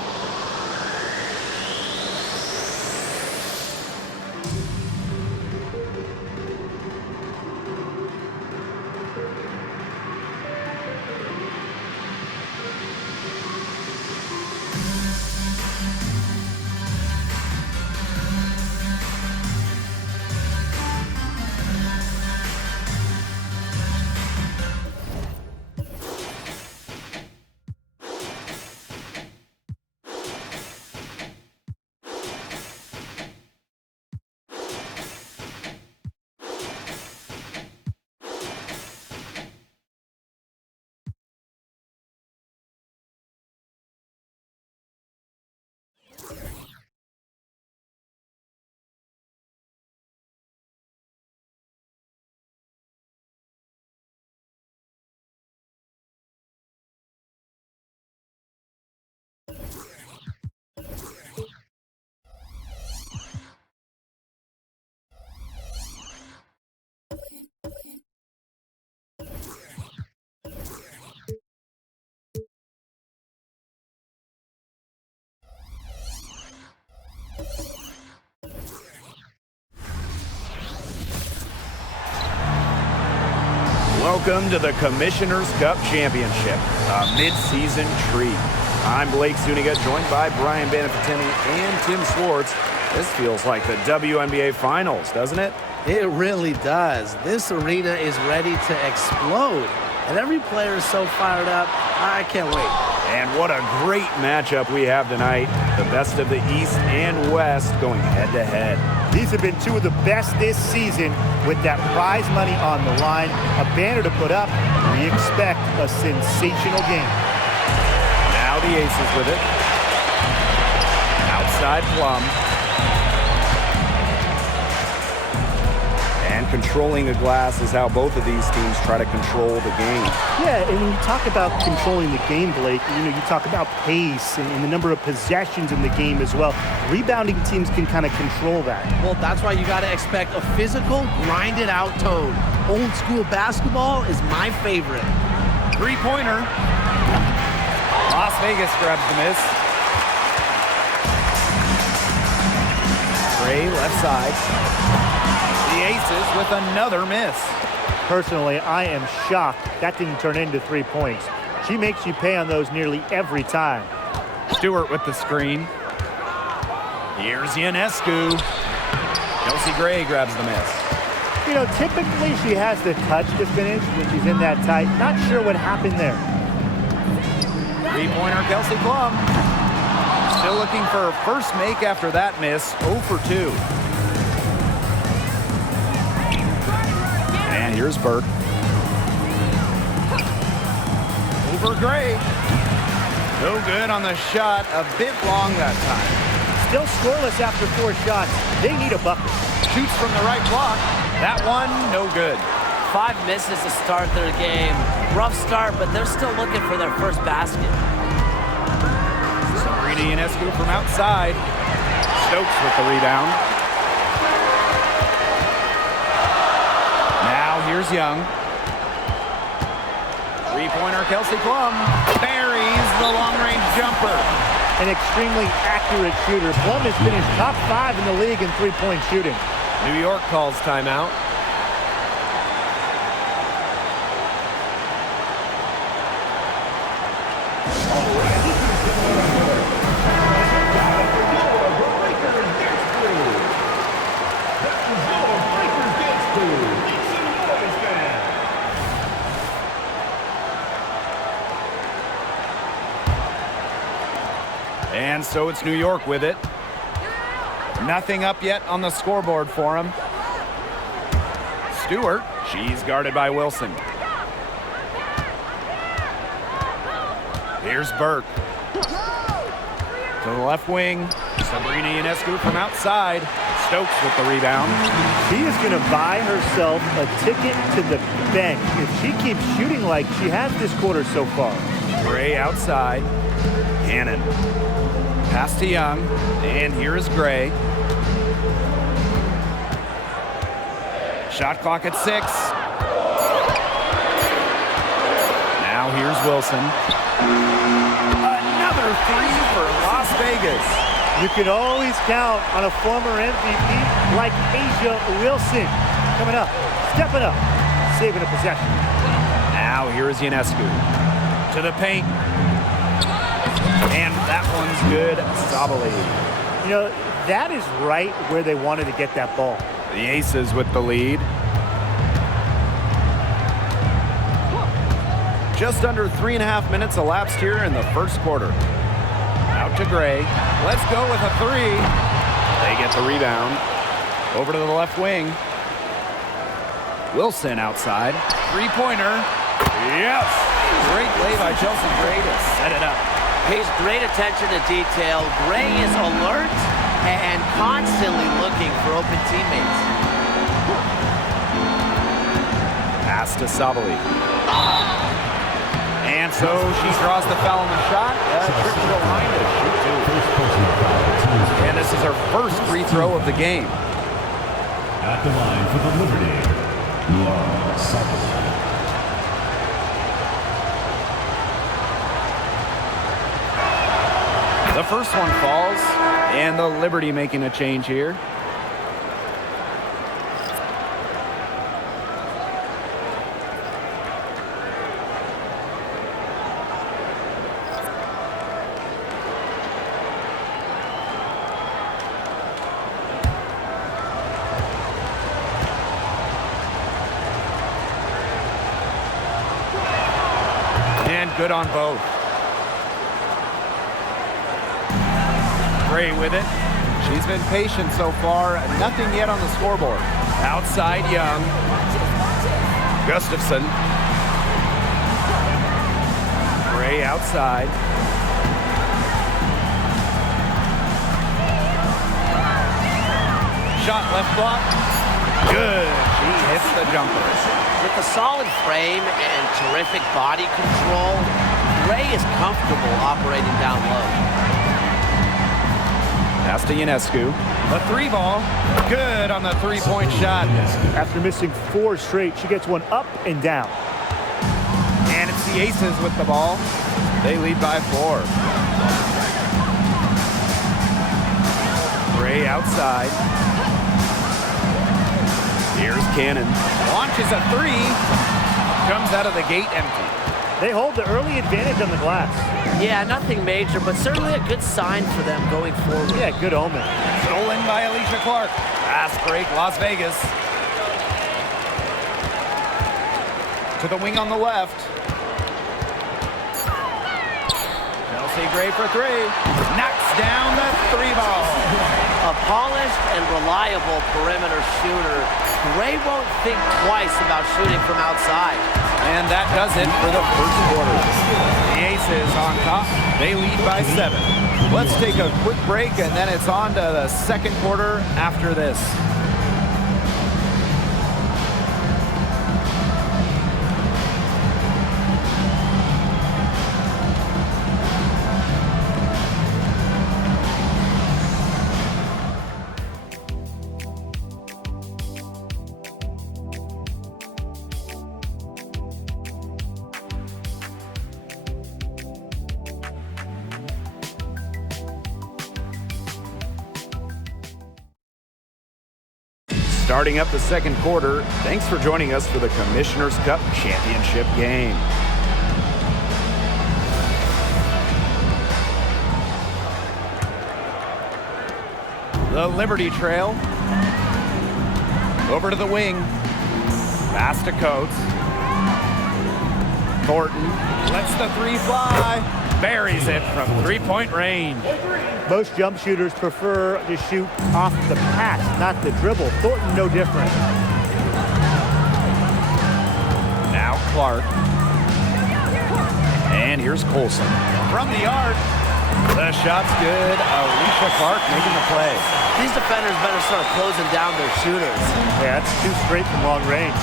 Welcome to the Commissioner's Cup Championship, a mid-season treat. I'm Blake Zuniga, joined by Brian Banafitini and Tim Swartz. This feels like the WNBA Finals, doesn't it? It really does. This arena is ready to explode, and every player is so fired up. I can't wait. And what a great matchup we have tonight. The best of the East and West going head-to-head. These have been two of the best this season with that prize money on the line. A banner to put up. We expect a sensational game. Now the Aces with it. Outside Plum. And controlling the glass is how both of these teams try to control the game. Yeah, and when you talk about controlling the game, Blake, you talk about pace and the number of possessions in the game as well. Rebounding teams can kind of control that. Well, that's why you got to expect a physical, grinded-out tone. Old school basketball is my favorite. Three-pointer. Las Vegas grabs the miss. Gray left side. The Aces with another miss. Personally, I am shocked that didn't turn into 3 points. She makes you pay on those nearly every time. Stewart with the screen. Here's Ionescu. Kelsey Gray grabs the miss. Typically she has the touch to finish when she's in that tight. Not sure what happened there. Three-pointer, Kelsey Plum. Still looking for her first make after that miss. 0 for 2. And here's Burke. Over Gray. No good on the shot. A bit long that time. Still scoreless after 4 shots. They need a bucket. Shoots from the right block. That one, no good. 5 misses to start their game. Rough start, but they're still looking for their first basket. Sabrina Ionescu from outside. Stokes with the rebound. Now here's Young. Three-pointer, Kelsey Plum. Buries the long-range jumper. An extremely accurate shooter. Plum has finished top 5 in the league in three-point shooting. New York calls timeout. And so it's New York with it. Nothing up yet on the scoreboard for him. Stewart, she's guarded by Wilson. Here's Burke. To the left wing. Sabrina Ionescu from outside. Stokes with the rebound. She is going to buy herself a ticket to the bench if she keeps shooting like she has this quarter so far. Gray outside. Cannon. Pass to Young. And here is Gray. Shot clock at 6. Now here's Wilson. Another 3 for Las Vegas. You can always count on a former MVP like Asia Wilson. Coming up, stepping up, saving a possession. Now here is Ionescu. To the paint. And that one's good. Sabali. That is right where they wanted to get that ball. The Aces with the lead. Just under 3.5 minutes elapsed here in the first quarter. Out to Gray. Let's go with a 3. They get the rebound. Over to the left wing. Wilson outside. Three-pointer. Yes! Great play by Chelsea Gray to set it up. Pays great attention to detail. Gray is alert and constantly looking for open teammates. Pass to Sabali. And so she draws the foul on the shot. Trick to the line to shoot 2. And this is her first free throw of the game. At the line for the Liberty, Laura Sabali. The first one falls, and the Liberty making a change here. good on both. Gray with it. She's been patient so far. Nothing yet on the scoreboard. Outside Young. Gustafson. Gray outside. Shot left block. Good. She hits the jumper. With a solid frame and terrific body control, Gray is comfortable operating down low. Pass to Ionescu. The three ball. Good on the three-point shot. After missing 4 straight, she gets one up and down. And it's the Aces with the ball. They lead by 4. Gray outside. Here's Cannon. Launches a 3. Comes out of the gate empty. They hold the early advantage on the glass. Yeah, nothing major, but certainly a good sign for them going forward. Yeah, good omen. Stolen by Alicia Clark. Fast break, Las Vegas. To the wing on the left. Chelsea Gray for 3. Knocks down the 3 ball. A polished and reliable perimeter shooter. Gray won't think twice about shooting from outside. And that does it for the first quarter. The Aces on top. They lead by 7. Let's take a quick break, and then it's on to the second quarter after this. Starting up the second quarter, thanks for joining us for the Commissioner's Cup Championship game. The Liberty Trail. Over to the wing. Pass to Coates. Thornton lets the 3 fly. Buries it from 3-point range. Most jump shooters prefer to shoot off the pass, not the dribble. Thornton, no different. Now Clark. And here's Colson. From the arc. The shot's good. Alicia Clark making the play. These defenders better start closing down their shooters. Yeah, that's 2 straight from long range.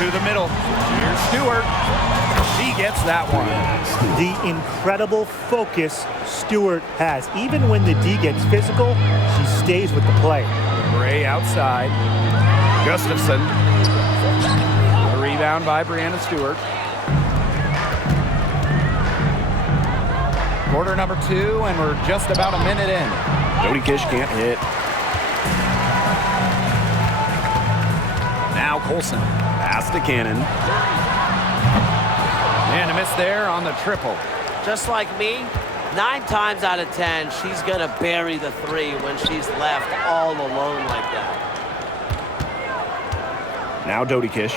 To the middle. Here's Stewart. She gets that one. The incredible focus Stewart has. Even when the D gets physical, she stays with the play. Gray outside. Gustafson. A rebound by Brianna Stewart. Quarter number 2, and we're just about a minute in. Jody Kish can't hit. Now Colson. Pass to Cannon. And a miss there on the triple. Just like me, 9 times out of 10, she's going to bury the 3 when she's left all alone like that. Now Jody Kish.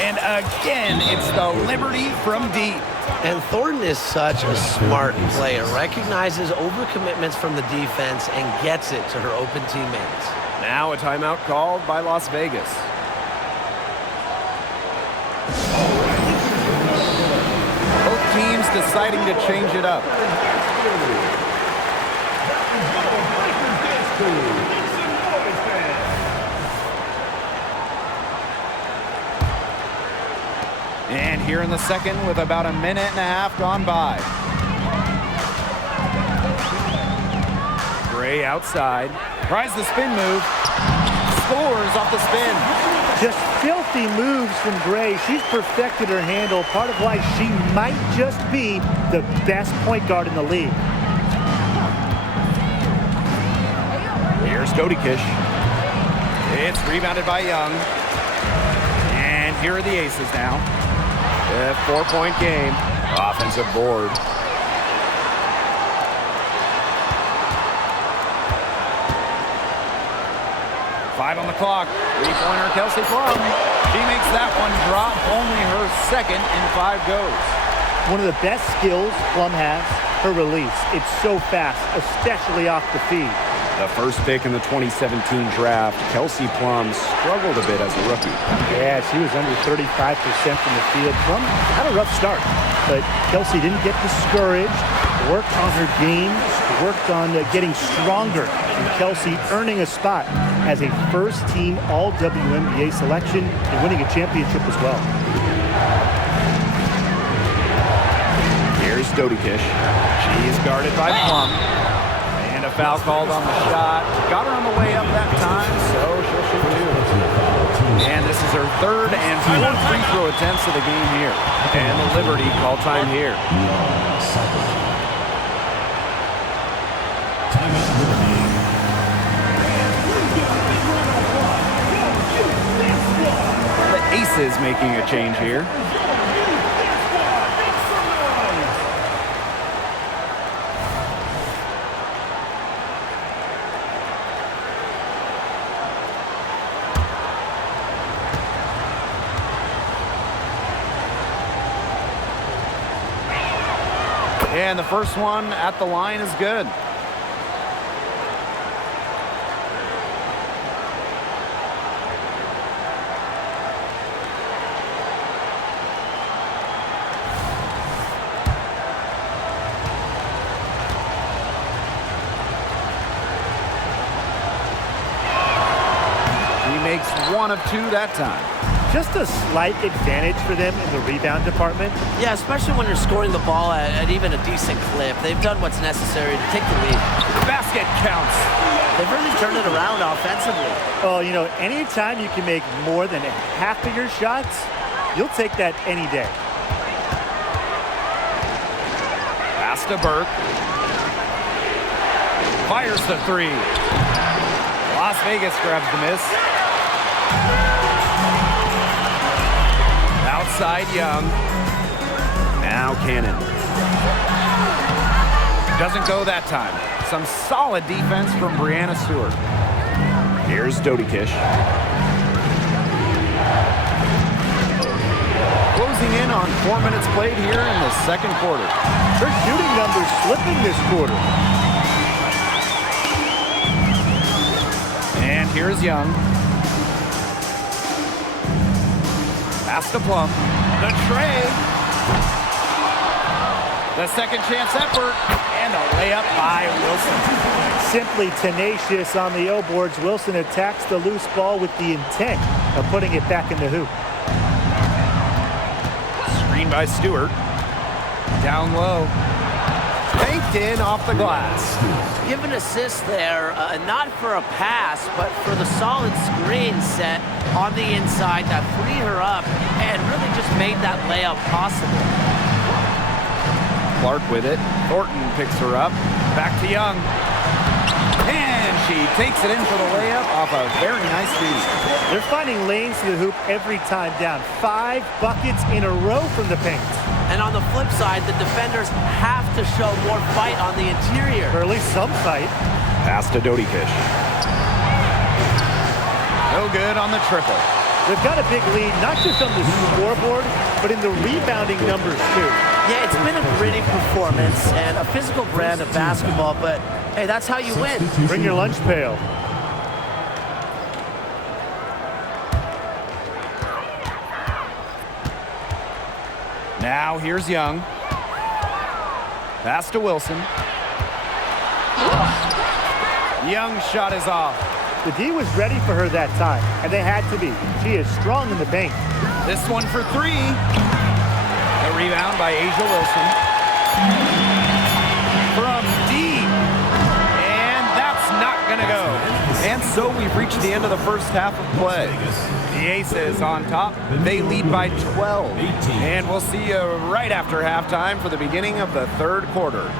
And again, it's the Liberty from deep. And Thornton is such a smart player, recognizes overcommitments from the defense and gets it to her open teammates. Now a timeout called by Las Vegas. Both teams deciding to change it up. And here in the second with about a minute and a half gone by. Gray outside. Tries the spin move. Scores off the spin. Just filthy moves from Gray. She's perfected her handle, part of why she might just be the best point guard in the league. Here's Jody Kish. It's rebounded by Young. And here are the Aces now. A 4-point game. Offensive board. 5 on the clock. Three-pointer, Kelsey Plum. She makes that one drop. Only her second in 5 goes. One of the best skills Plum has, her release. It's so fast, especially off the feed. The first pick in the 2017 draft, Kelsey Plum struggled a bit as a rookie. Yeah, she was under 35% from the field. Plum had a rough start, but Kelsey didn't get discouraged, worked on her game, worked on getting stronger, and Kelsey earning a spot as a first-team All-WNBA selection and winning a championship as well. Here's Dodikish. She's guarded by Plum. And a foul called on the shot. Got her on the way up that time, so she'll shoot 2. And this is her 3rd and 4th free throw attempts of the game here. And the Liberty call time here. The Aces making a change here. And the first one at the line is good. He makes 1 of 2 that time. Just a slight advantage for them in the rebound department. Yeah, especially when you're scoring the ball at even a decent clip. They've done what's necessary to take the lead. Basket counts. They've really turned it around offensively. Oh, you know, anytime you can make more than half of your shots, you'll take that any day. Pass to Burke. Fires the 3. Las Vegas grabs the miss. Outside Young. Now Cannon. Doesn't go that time. Some solid defense from Brianna Stewart. Here's Dodikish. Closing in on 4 minutes played here in the second quarter. Her shooting numbers slipping this quarter. And here's Young. Pass to Plum. The tray. The second chance effort. And a layup by Wilson. Simply tenacious on the O boards. Wilson attacks the loose ball with the intent of putting it back in the hoop. Screen by Stewart. Down low. Banked in off the glass. Give an assist there, not for a pass, but for the solid screen set on the inside that freed her up and really just made that layup possible. Clark with it. Thornton picks her up. Back to Young. And she takes it in for the layup off a very nice feed. They're finding lanes to the hoop every time down. 5 buckets in a row from the paint. And on the flip side, the defenders have to show more fight on the interior. Or at least some fight. Pass to Dodikish. No good on the triple. They've got a big lead, not just on the scoreboard, but in the rebounding numbers too. Yeah, it's been a gritty performance and a physical brand of basketball, but hey, that's how you win. Bring your lunch pail. Now here's Young. Pass to Wilson. Young's shot is off. The D was ready for her that time, and they had to be. She is strong in the paint. This one for 3. A rebound by Asia Wilson. From deep. And that's not going to go. And so we've reached the end of the first half of play. The Aces on top. They lead by 12. And we'll see you right after halftime for the beginning of the third quarter.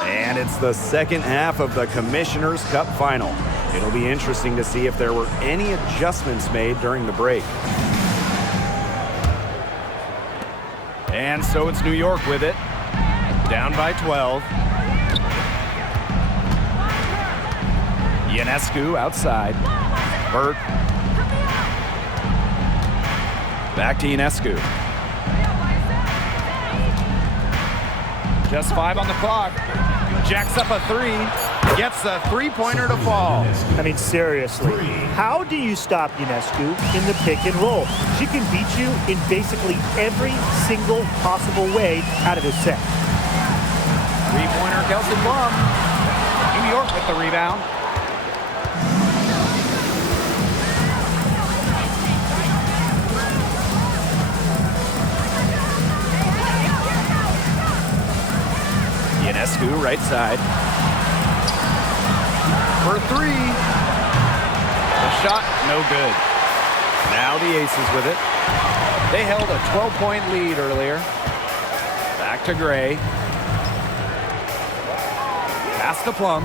And it's the second half of the Commissioner's Cup final. It'll be interesting to see if there were any adjustments made during the break. And so it's New York with it. Down by 12. Ionescu outside. Burt. Back to Ionescu. Just 5 on the clock. Jacks up a 3. Gets the three-pointer to fall. I mean, seriously, how do you stop Ionescu in the pick and roll? She can beat you in basically every single possible way out of this set. Three-pointer, Kelsey Plum. New York with the rebound. Ionescu, right side. For 3. The shot, no good. Now the Aces with it. They held a 12-point lead earlier. Back to Gray. Pass to Plum.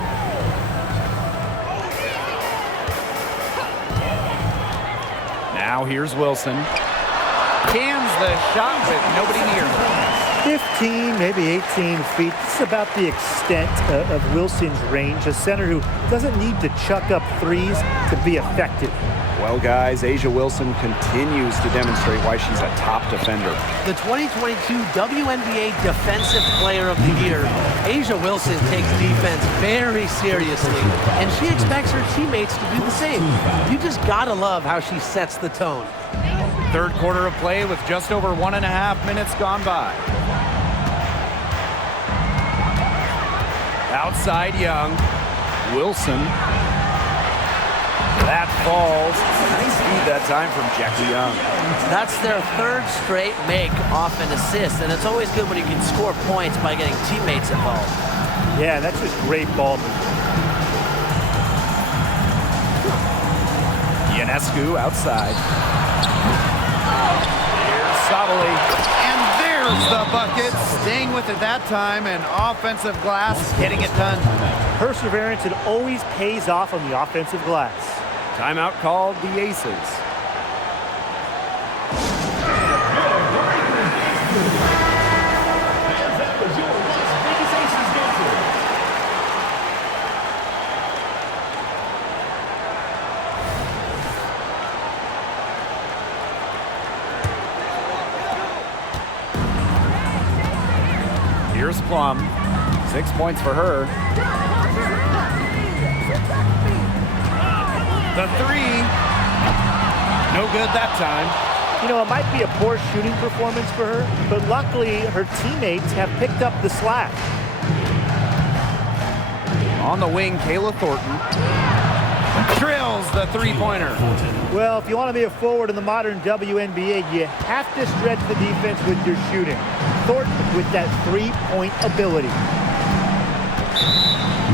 Now here's Wilson. Cans the shot with nobody near. 15, maybe 18 feet. This is about the extent of Wilson's range. A center who doesn't need to chuck up threes to be effective. Well, guys, A'ja Wilson continues to demonstrate why she's a top defender. The 2022 WNBA Defensive Player of the Year, A'ja Wilson takes defense very seriously, and she expects her teammates to do the same. You just gotta love how she sets the tone. Third quarter of play with just over 1.5 minutes gone by. Outside Young. Wilson. That falls. Nice feed that time from Jackie Young. That's their third straight make off an assist, and it's always good when you can score points by getting teammates involved. Yeah, that's just great ball movement. Ionescu outside. Here's Sabali. And there's the bucket. Staying with it that time, and offensive glass getting it done. Perseverance, it always pays off on the offensive glass. Timeout called the Aces. Here's Plum. 6 points for her. The 3. No good that time. You know, it might be a poor shooting performance for her, but luckily her teammates have picked up the slack. On the wing, Kayla Thornton. Drills the three-pointer. Well, if you want to be a forward in the modern WNBA, you have to stretch the defense with your shooting. Thornton with that three-point ability.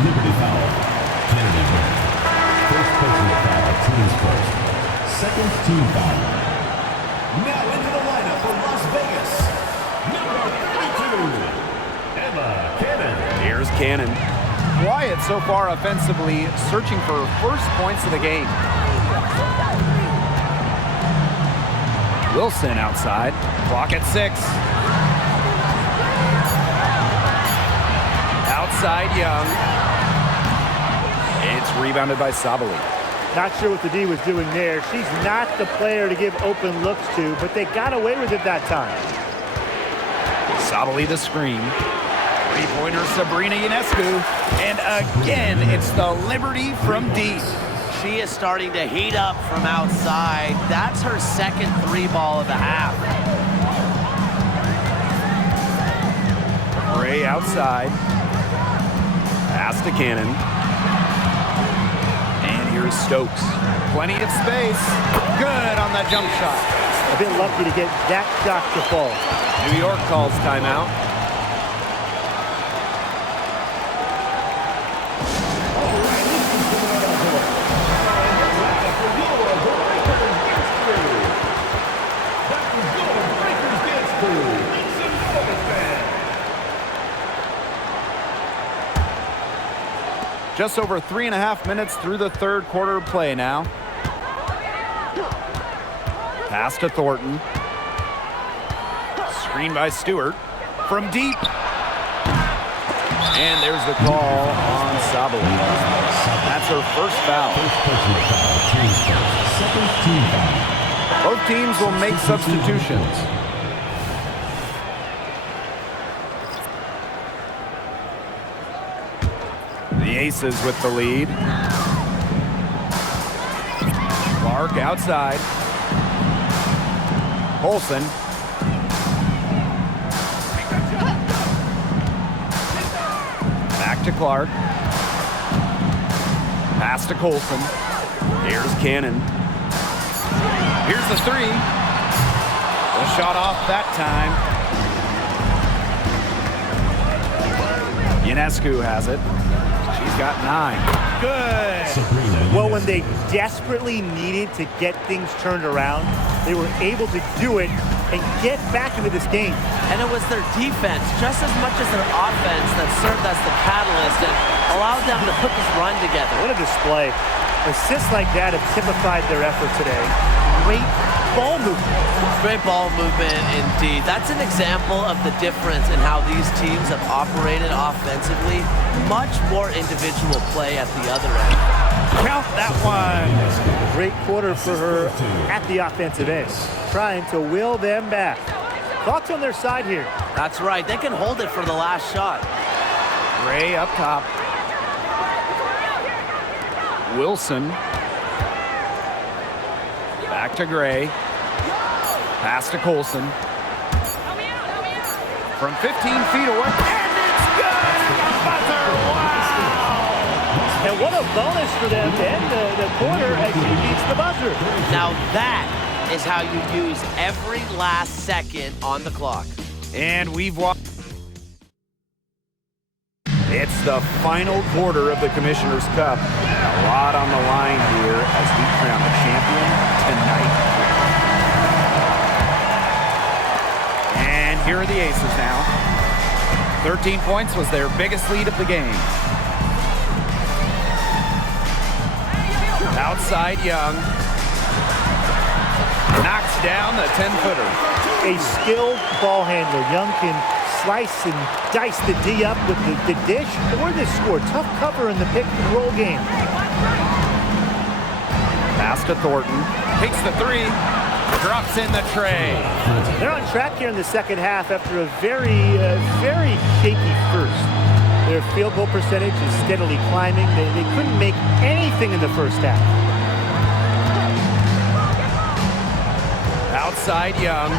Liberty foul. Kennedy wins. First personal foul, teams first. Second team foul. Now into the lineup for Las Vegas. Number 32, Emma Cannon. Here's Cannon. Quiet so far offensively, searching for first points of the game. Wilson outside. Clock at 6. Outside Young. It's rebounded by Sabali. Not sure what the D was doing there. She's not the player to give open looks to, but they got away with it that time. Sabali the screen. Three-pointer Sabrina Ionescu. And again, it's the Liberty from deep. She is starting to heat up from outside. That's her second 3-ball of the half. Gray outside. Pass to Cannon. And here's Stokes. Plenty of space. Good on that jump shot. A bit lucky to get that shot to fall. New York calls timeout. Just over 3.5 minutes through the third quarter of play now. Pass to Thornton. Screen by Stewart. From deep. And there's the call on Sabali. That's her first foul. Both teams will make substitutions. The Aces with the lead. Clark outside. Olsen. Back to Clark. Pass to Colson. Here's Cannon. Here's the three. The shot off that time. Ionescu has it. She's got 9. Good. Well, when they desperately needed to get things turned around, they were able to do it and get back into this game. And it was their defense, just as much as their offense, that served as the catalyst and allowed them to put this run together. What a display. Assists like that have typified their effort today. Great ball movement. Great ball movement indeed. That's an example of the difference in how these teams have operated offensively. Much more individual play at the other end. Count that one. Great quarter for her at the offensive end, trying to will them back. Thoughts on their side here? That's right. They can hold it for the last shot. Gray up top. Wilson. Back to Gray. Pass to Colson. From 15 feet away. And it's good! The buzzer! Wow! And what a bonus for them to end the quarter as she beats the buzzer. Now that is how you use every last second on the clock. And we've watched. It's the final quarter of the Commissioner's Cup. A lot on the line here as we crown the champion tonight. And here are the Aces now. 13 points was their biggest lead of the game. Outside Young. Knocks down the 10-footer. A skilled ball handler. Young can slice and dice the D up with the dish or the score. Tough cover in the pick and roll game. Pass to Thornton. Takes the three. Drops in the tray. They're on track here in the second half after a very shaky first. Their field goal percentage is steadily climbing. They couldn't make anything in the first half. Outside Young.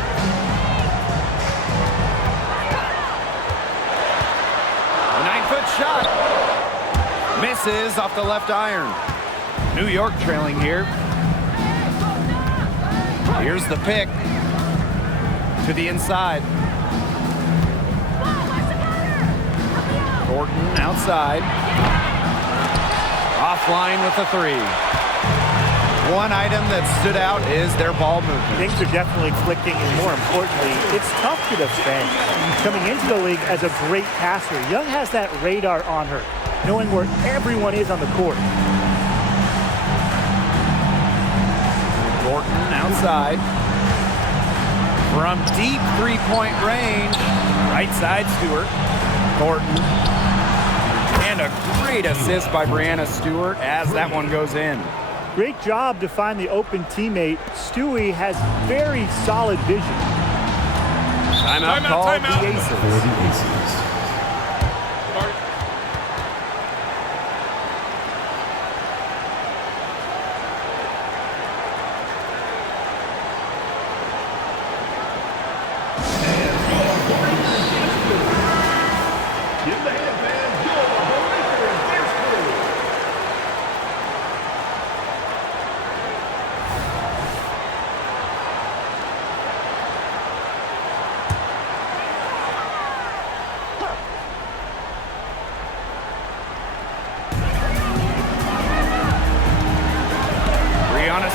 A 9-foot shot. Misses off the left iron. New York trailing here. Here's the pick. To the inside. Thornton outside. Offline with the three. One item that stood out is their ball movement. Things are definitely clicking, and more importantly, it's tough to defend. Coming into the league as a great passer, Young has that radar on her, knowing where everyone is on the court. Thornton outside. From deep three-point range. Right side Stewart. Thornton. And a great assist by Brianna Stewart as that one goes in. Great job to find the open teammate. Stewie has very solid vision. Timeout called the Aces. For the Aces.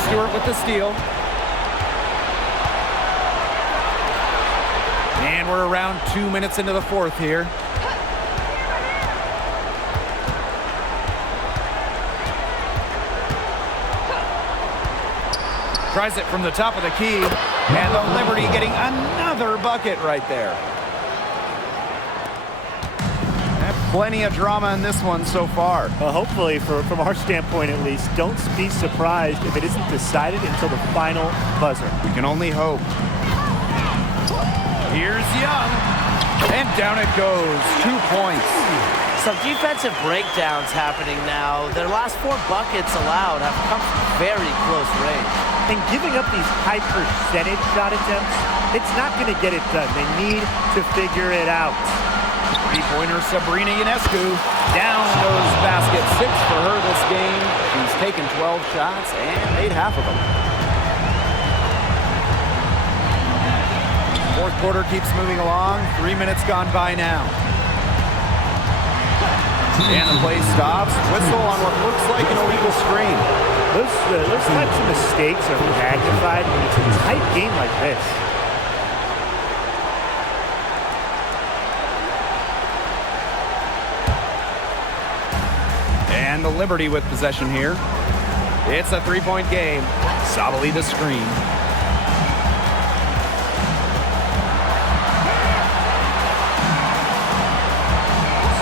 Stewart with the steal. And we're around 2 minutes into the fourth here. Tries it from the top of the key. And the Liberty getting another bucket right there. Plenty of drama in this one so far. Well, hopefully, from our standpoint at least, don't be surprised if it isn't decided until the final buzzer. We can only hope. Here's Young. And down it goes. 2 points. Some defensive breakdowns happening now. Their last 4 buckets allowed have come from very close range. And giving up these high percentage shot attempts, it's not going to get it done. They need to figure it out. Three-pointer Sabrina Ionescu. Down goes basket. 6 for her this game. She's taken 12 shots and made half of them. Fourth quarter keeps moving along. 3 minutes gone by now. And the play stops. Whistle on what looks like an illegal screen. Those types of mistakes are magnified when it's a tight game like this. And the Liberty with possession here. It's a 3-point game. Sabali the screen.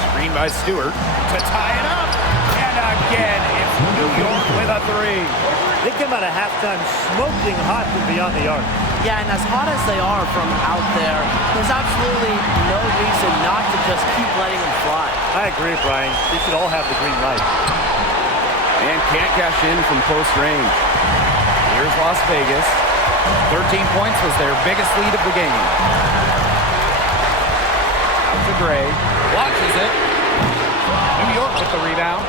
Screen by Stewart to tie it up. And again, it's New York with a 3. They come out of halftime smoking hot from beyond the arc. Yeah, and as hot as they are from out there, there's absolutely no reason not to just keep letting them fly. I agree, Brian. They should all have the green light. And can't cash in from close range. Here's Las Vegas. 13 points was their biggest lead of the game. Out to Gray. Launches it. New York with the rebound.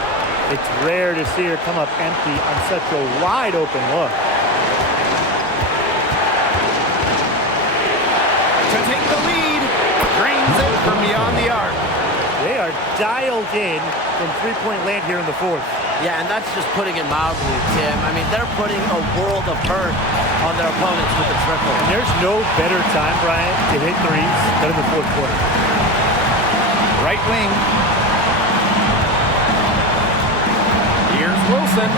It's rare to see her come up empty on such a wide open look. To take the lead. Drains it from beyond the arc. They are dialed in from three-point land here in the fourth. Yeah, and that's just putting it mildly, Tim. I mean, they're putting a world of hurt on their opponents with the triple. And there's no better time, Brian, to hit threes than in the fourth quarter. Right wing. Here's Wilson.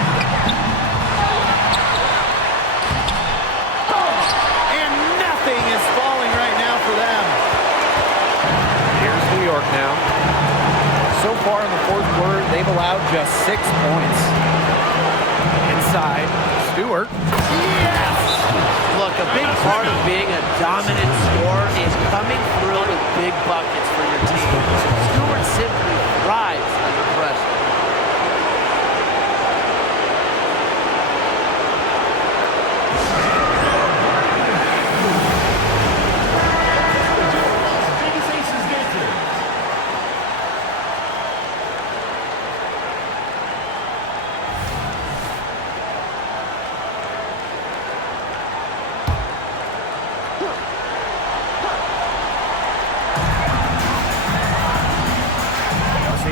And nothing is falling right now for them. Here's New York now. So far in the fourth quarter, they've allowed just 6 points. Inside, Stewart. Yes! Look, a big part of being a dominant scorer is coming through with big buckets for your team. Stewart simply thrives under pressure.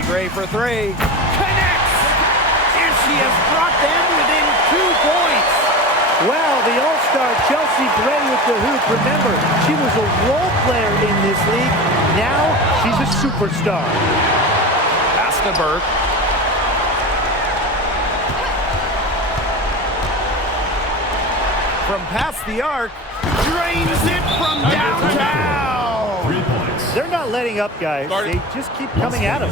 Gray for 3. Connects! And she has brought them within 2 points. Well, the all-star Chelsea Gray with the hoop. Remember, she was a role player in this league. Now she's a superstar. Pass to Burke. From past the arc, drains it from downtown. 3 points. They're not letting up, guys. They just keep coming at them.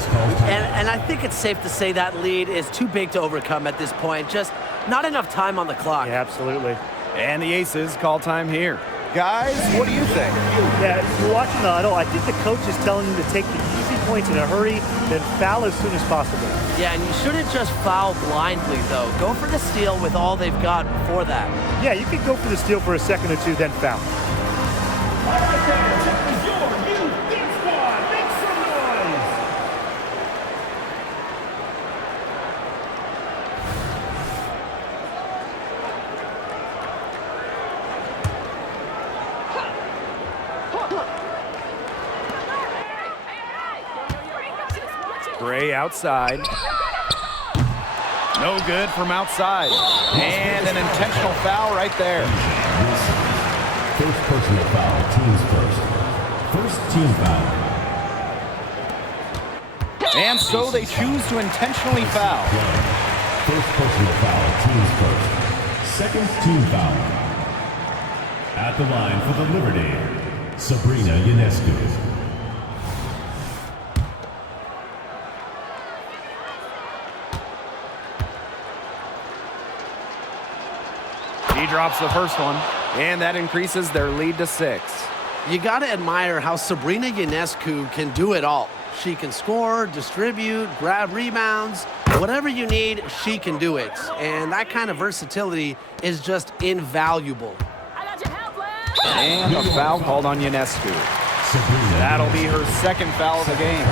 And I think it's safe to say that lead is too big to overcome at this point. Just not enough time on the clock. Yeah, absolutely. And the Aces call time here. Guys, what do you think? Yeah, you're watching the huddle. I think the coach is telling them to take the easy points in a hurry, then foul as soon as possible. Yeah, and you shouldn't just foul blindly, though. Go for the steal with all they've got before that. Yeah, you can go for the steal for a second or two, then foul. All right, there, this is your new big squad. Make some noise. Gray outside. No good from outside. And an intentional foul right there. First personal foul, teams first. First team foul. And so they choose to intentionally foul. First personal foul, teams first. Second First team foul. At the line for the Liberty, Sabrina Ionescu. He drops the first one, and that increases their lead to 6. You got to admire how Sabrina Ionescu can do it all. She can score, distribute, grab rebounds. Whatever you need, she can do it. And that kind of versatility is just invaluable. I got your help, lad. And a foul called on Ionescu. That'll be her second foul of the game.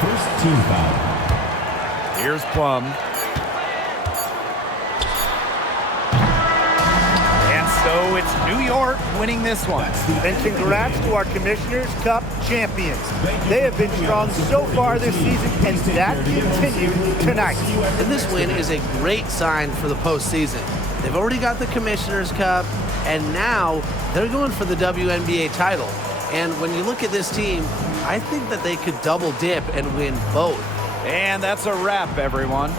First team foul. Here's Plum. So it's New York winning this one. And congrats to our Commissioner's Cup champions. They have been strong so far this season, and that continued tonight. And this win is a great sign for the postseason. They've already got the Commissioner's Cup, and now they're going for the WNBA title. And when you look at this team, I think that they could double dip and win both. And that's a wrap, everyone.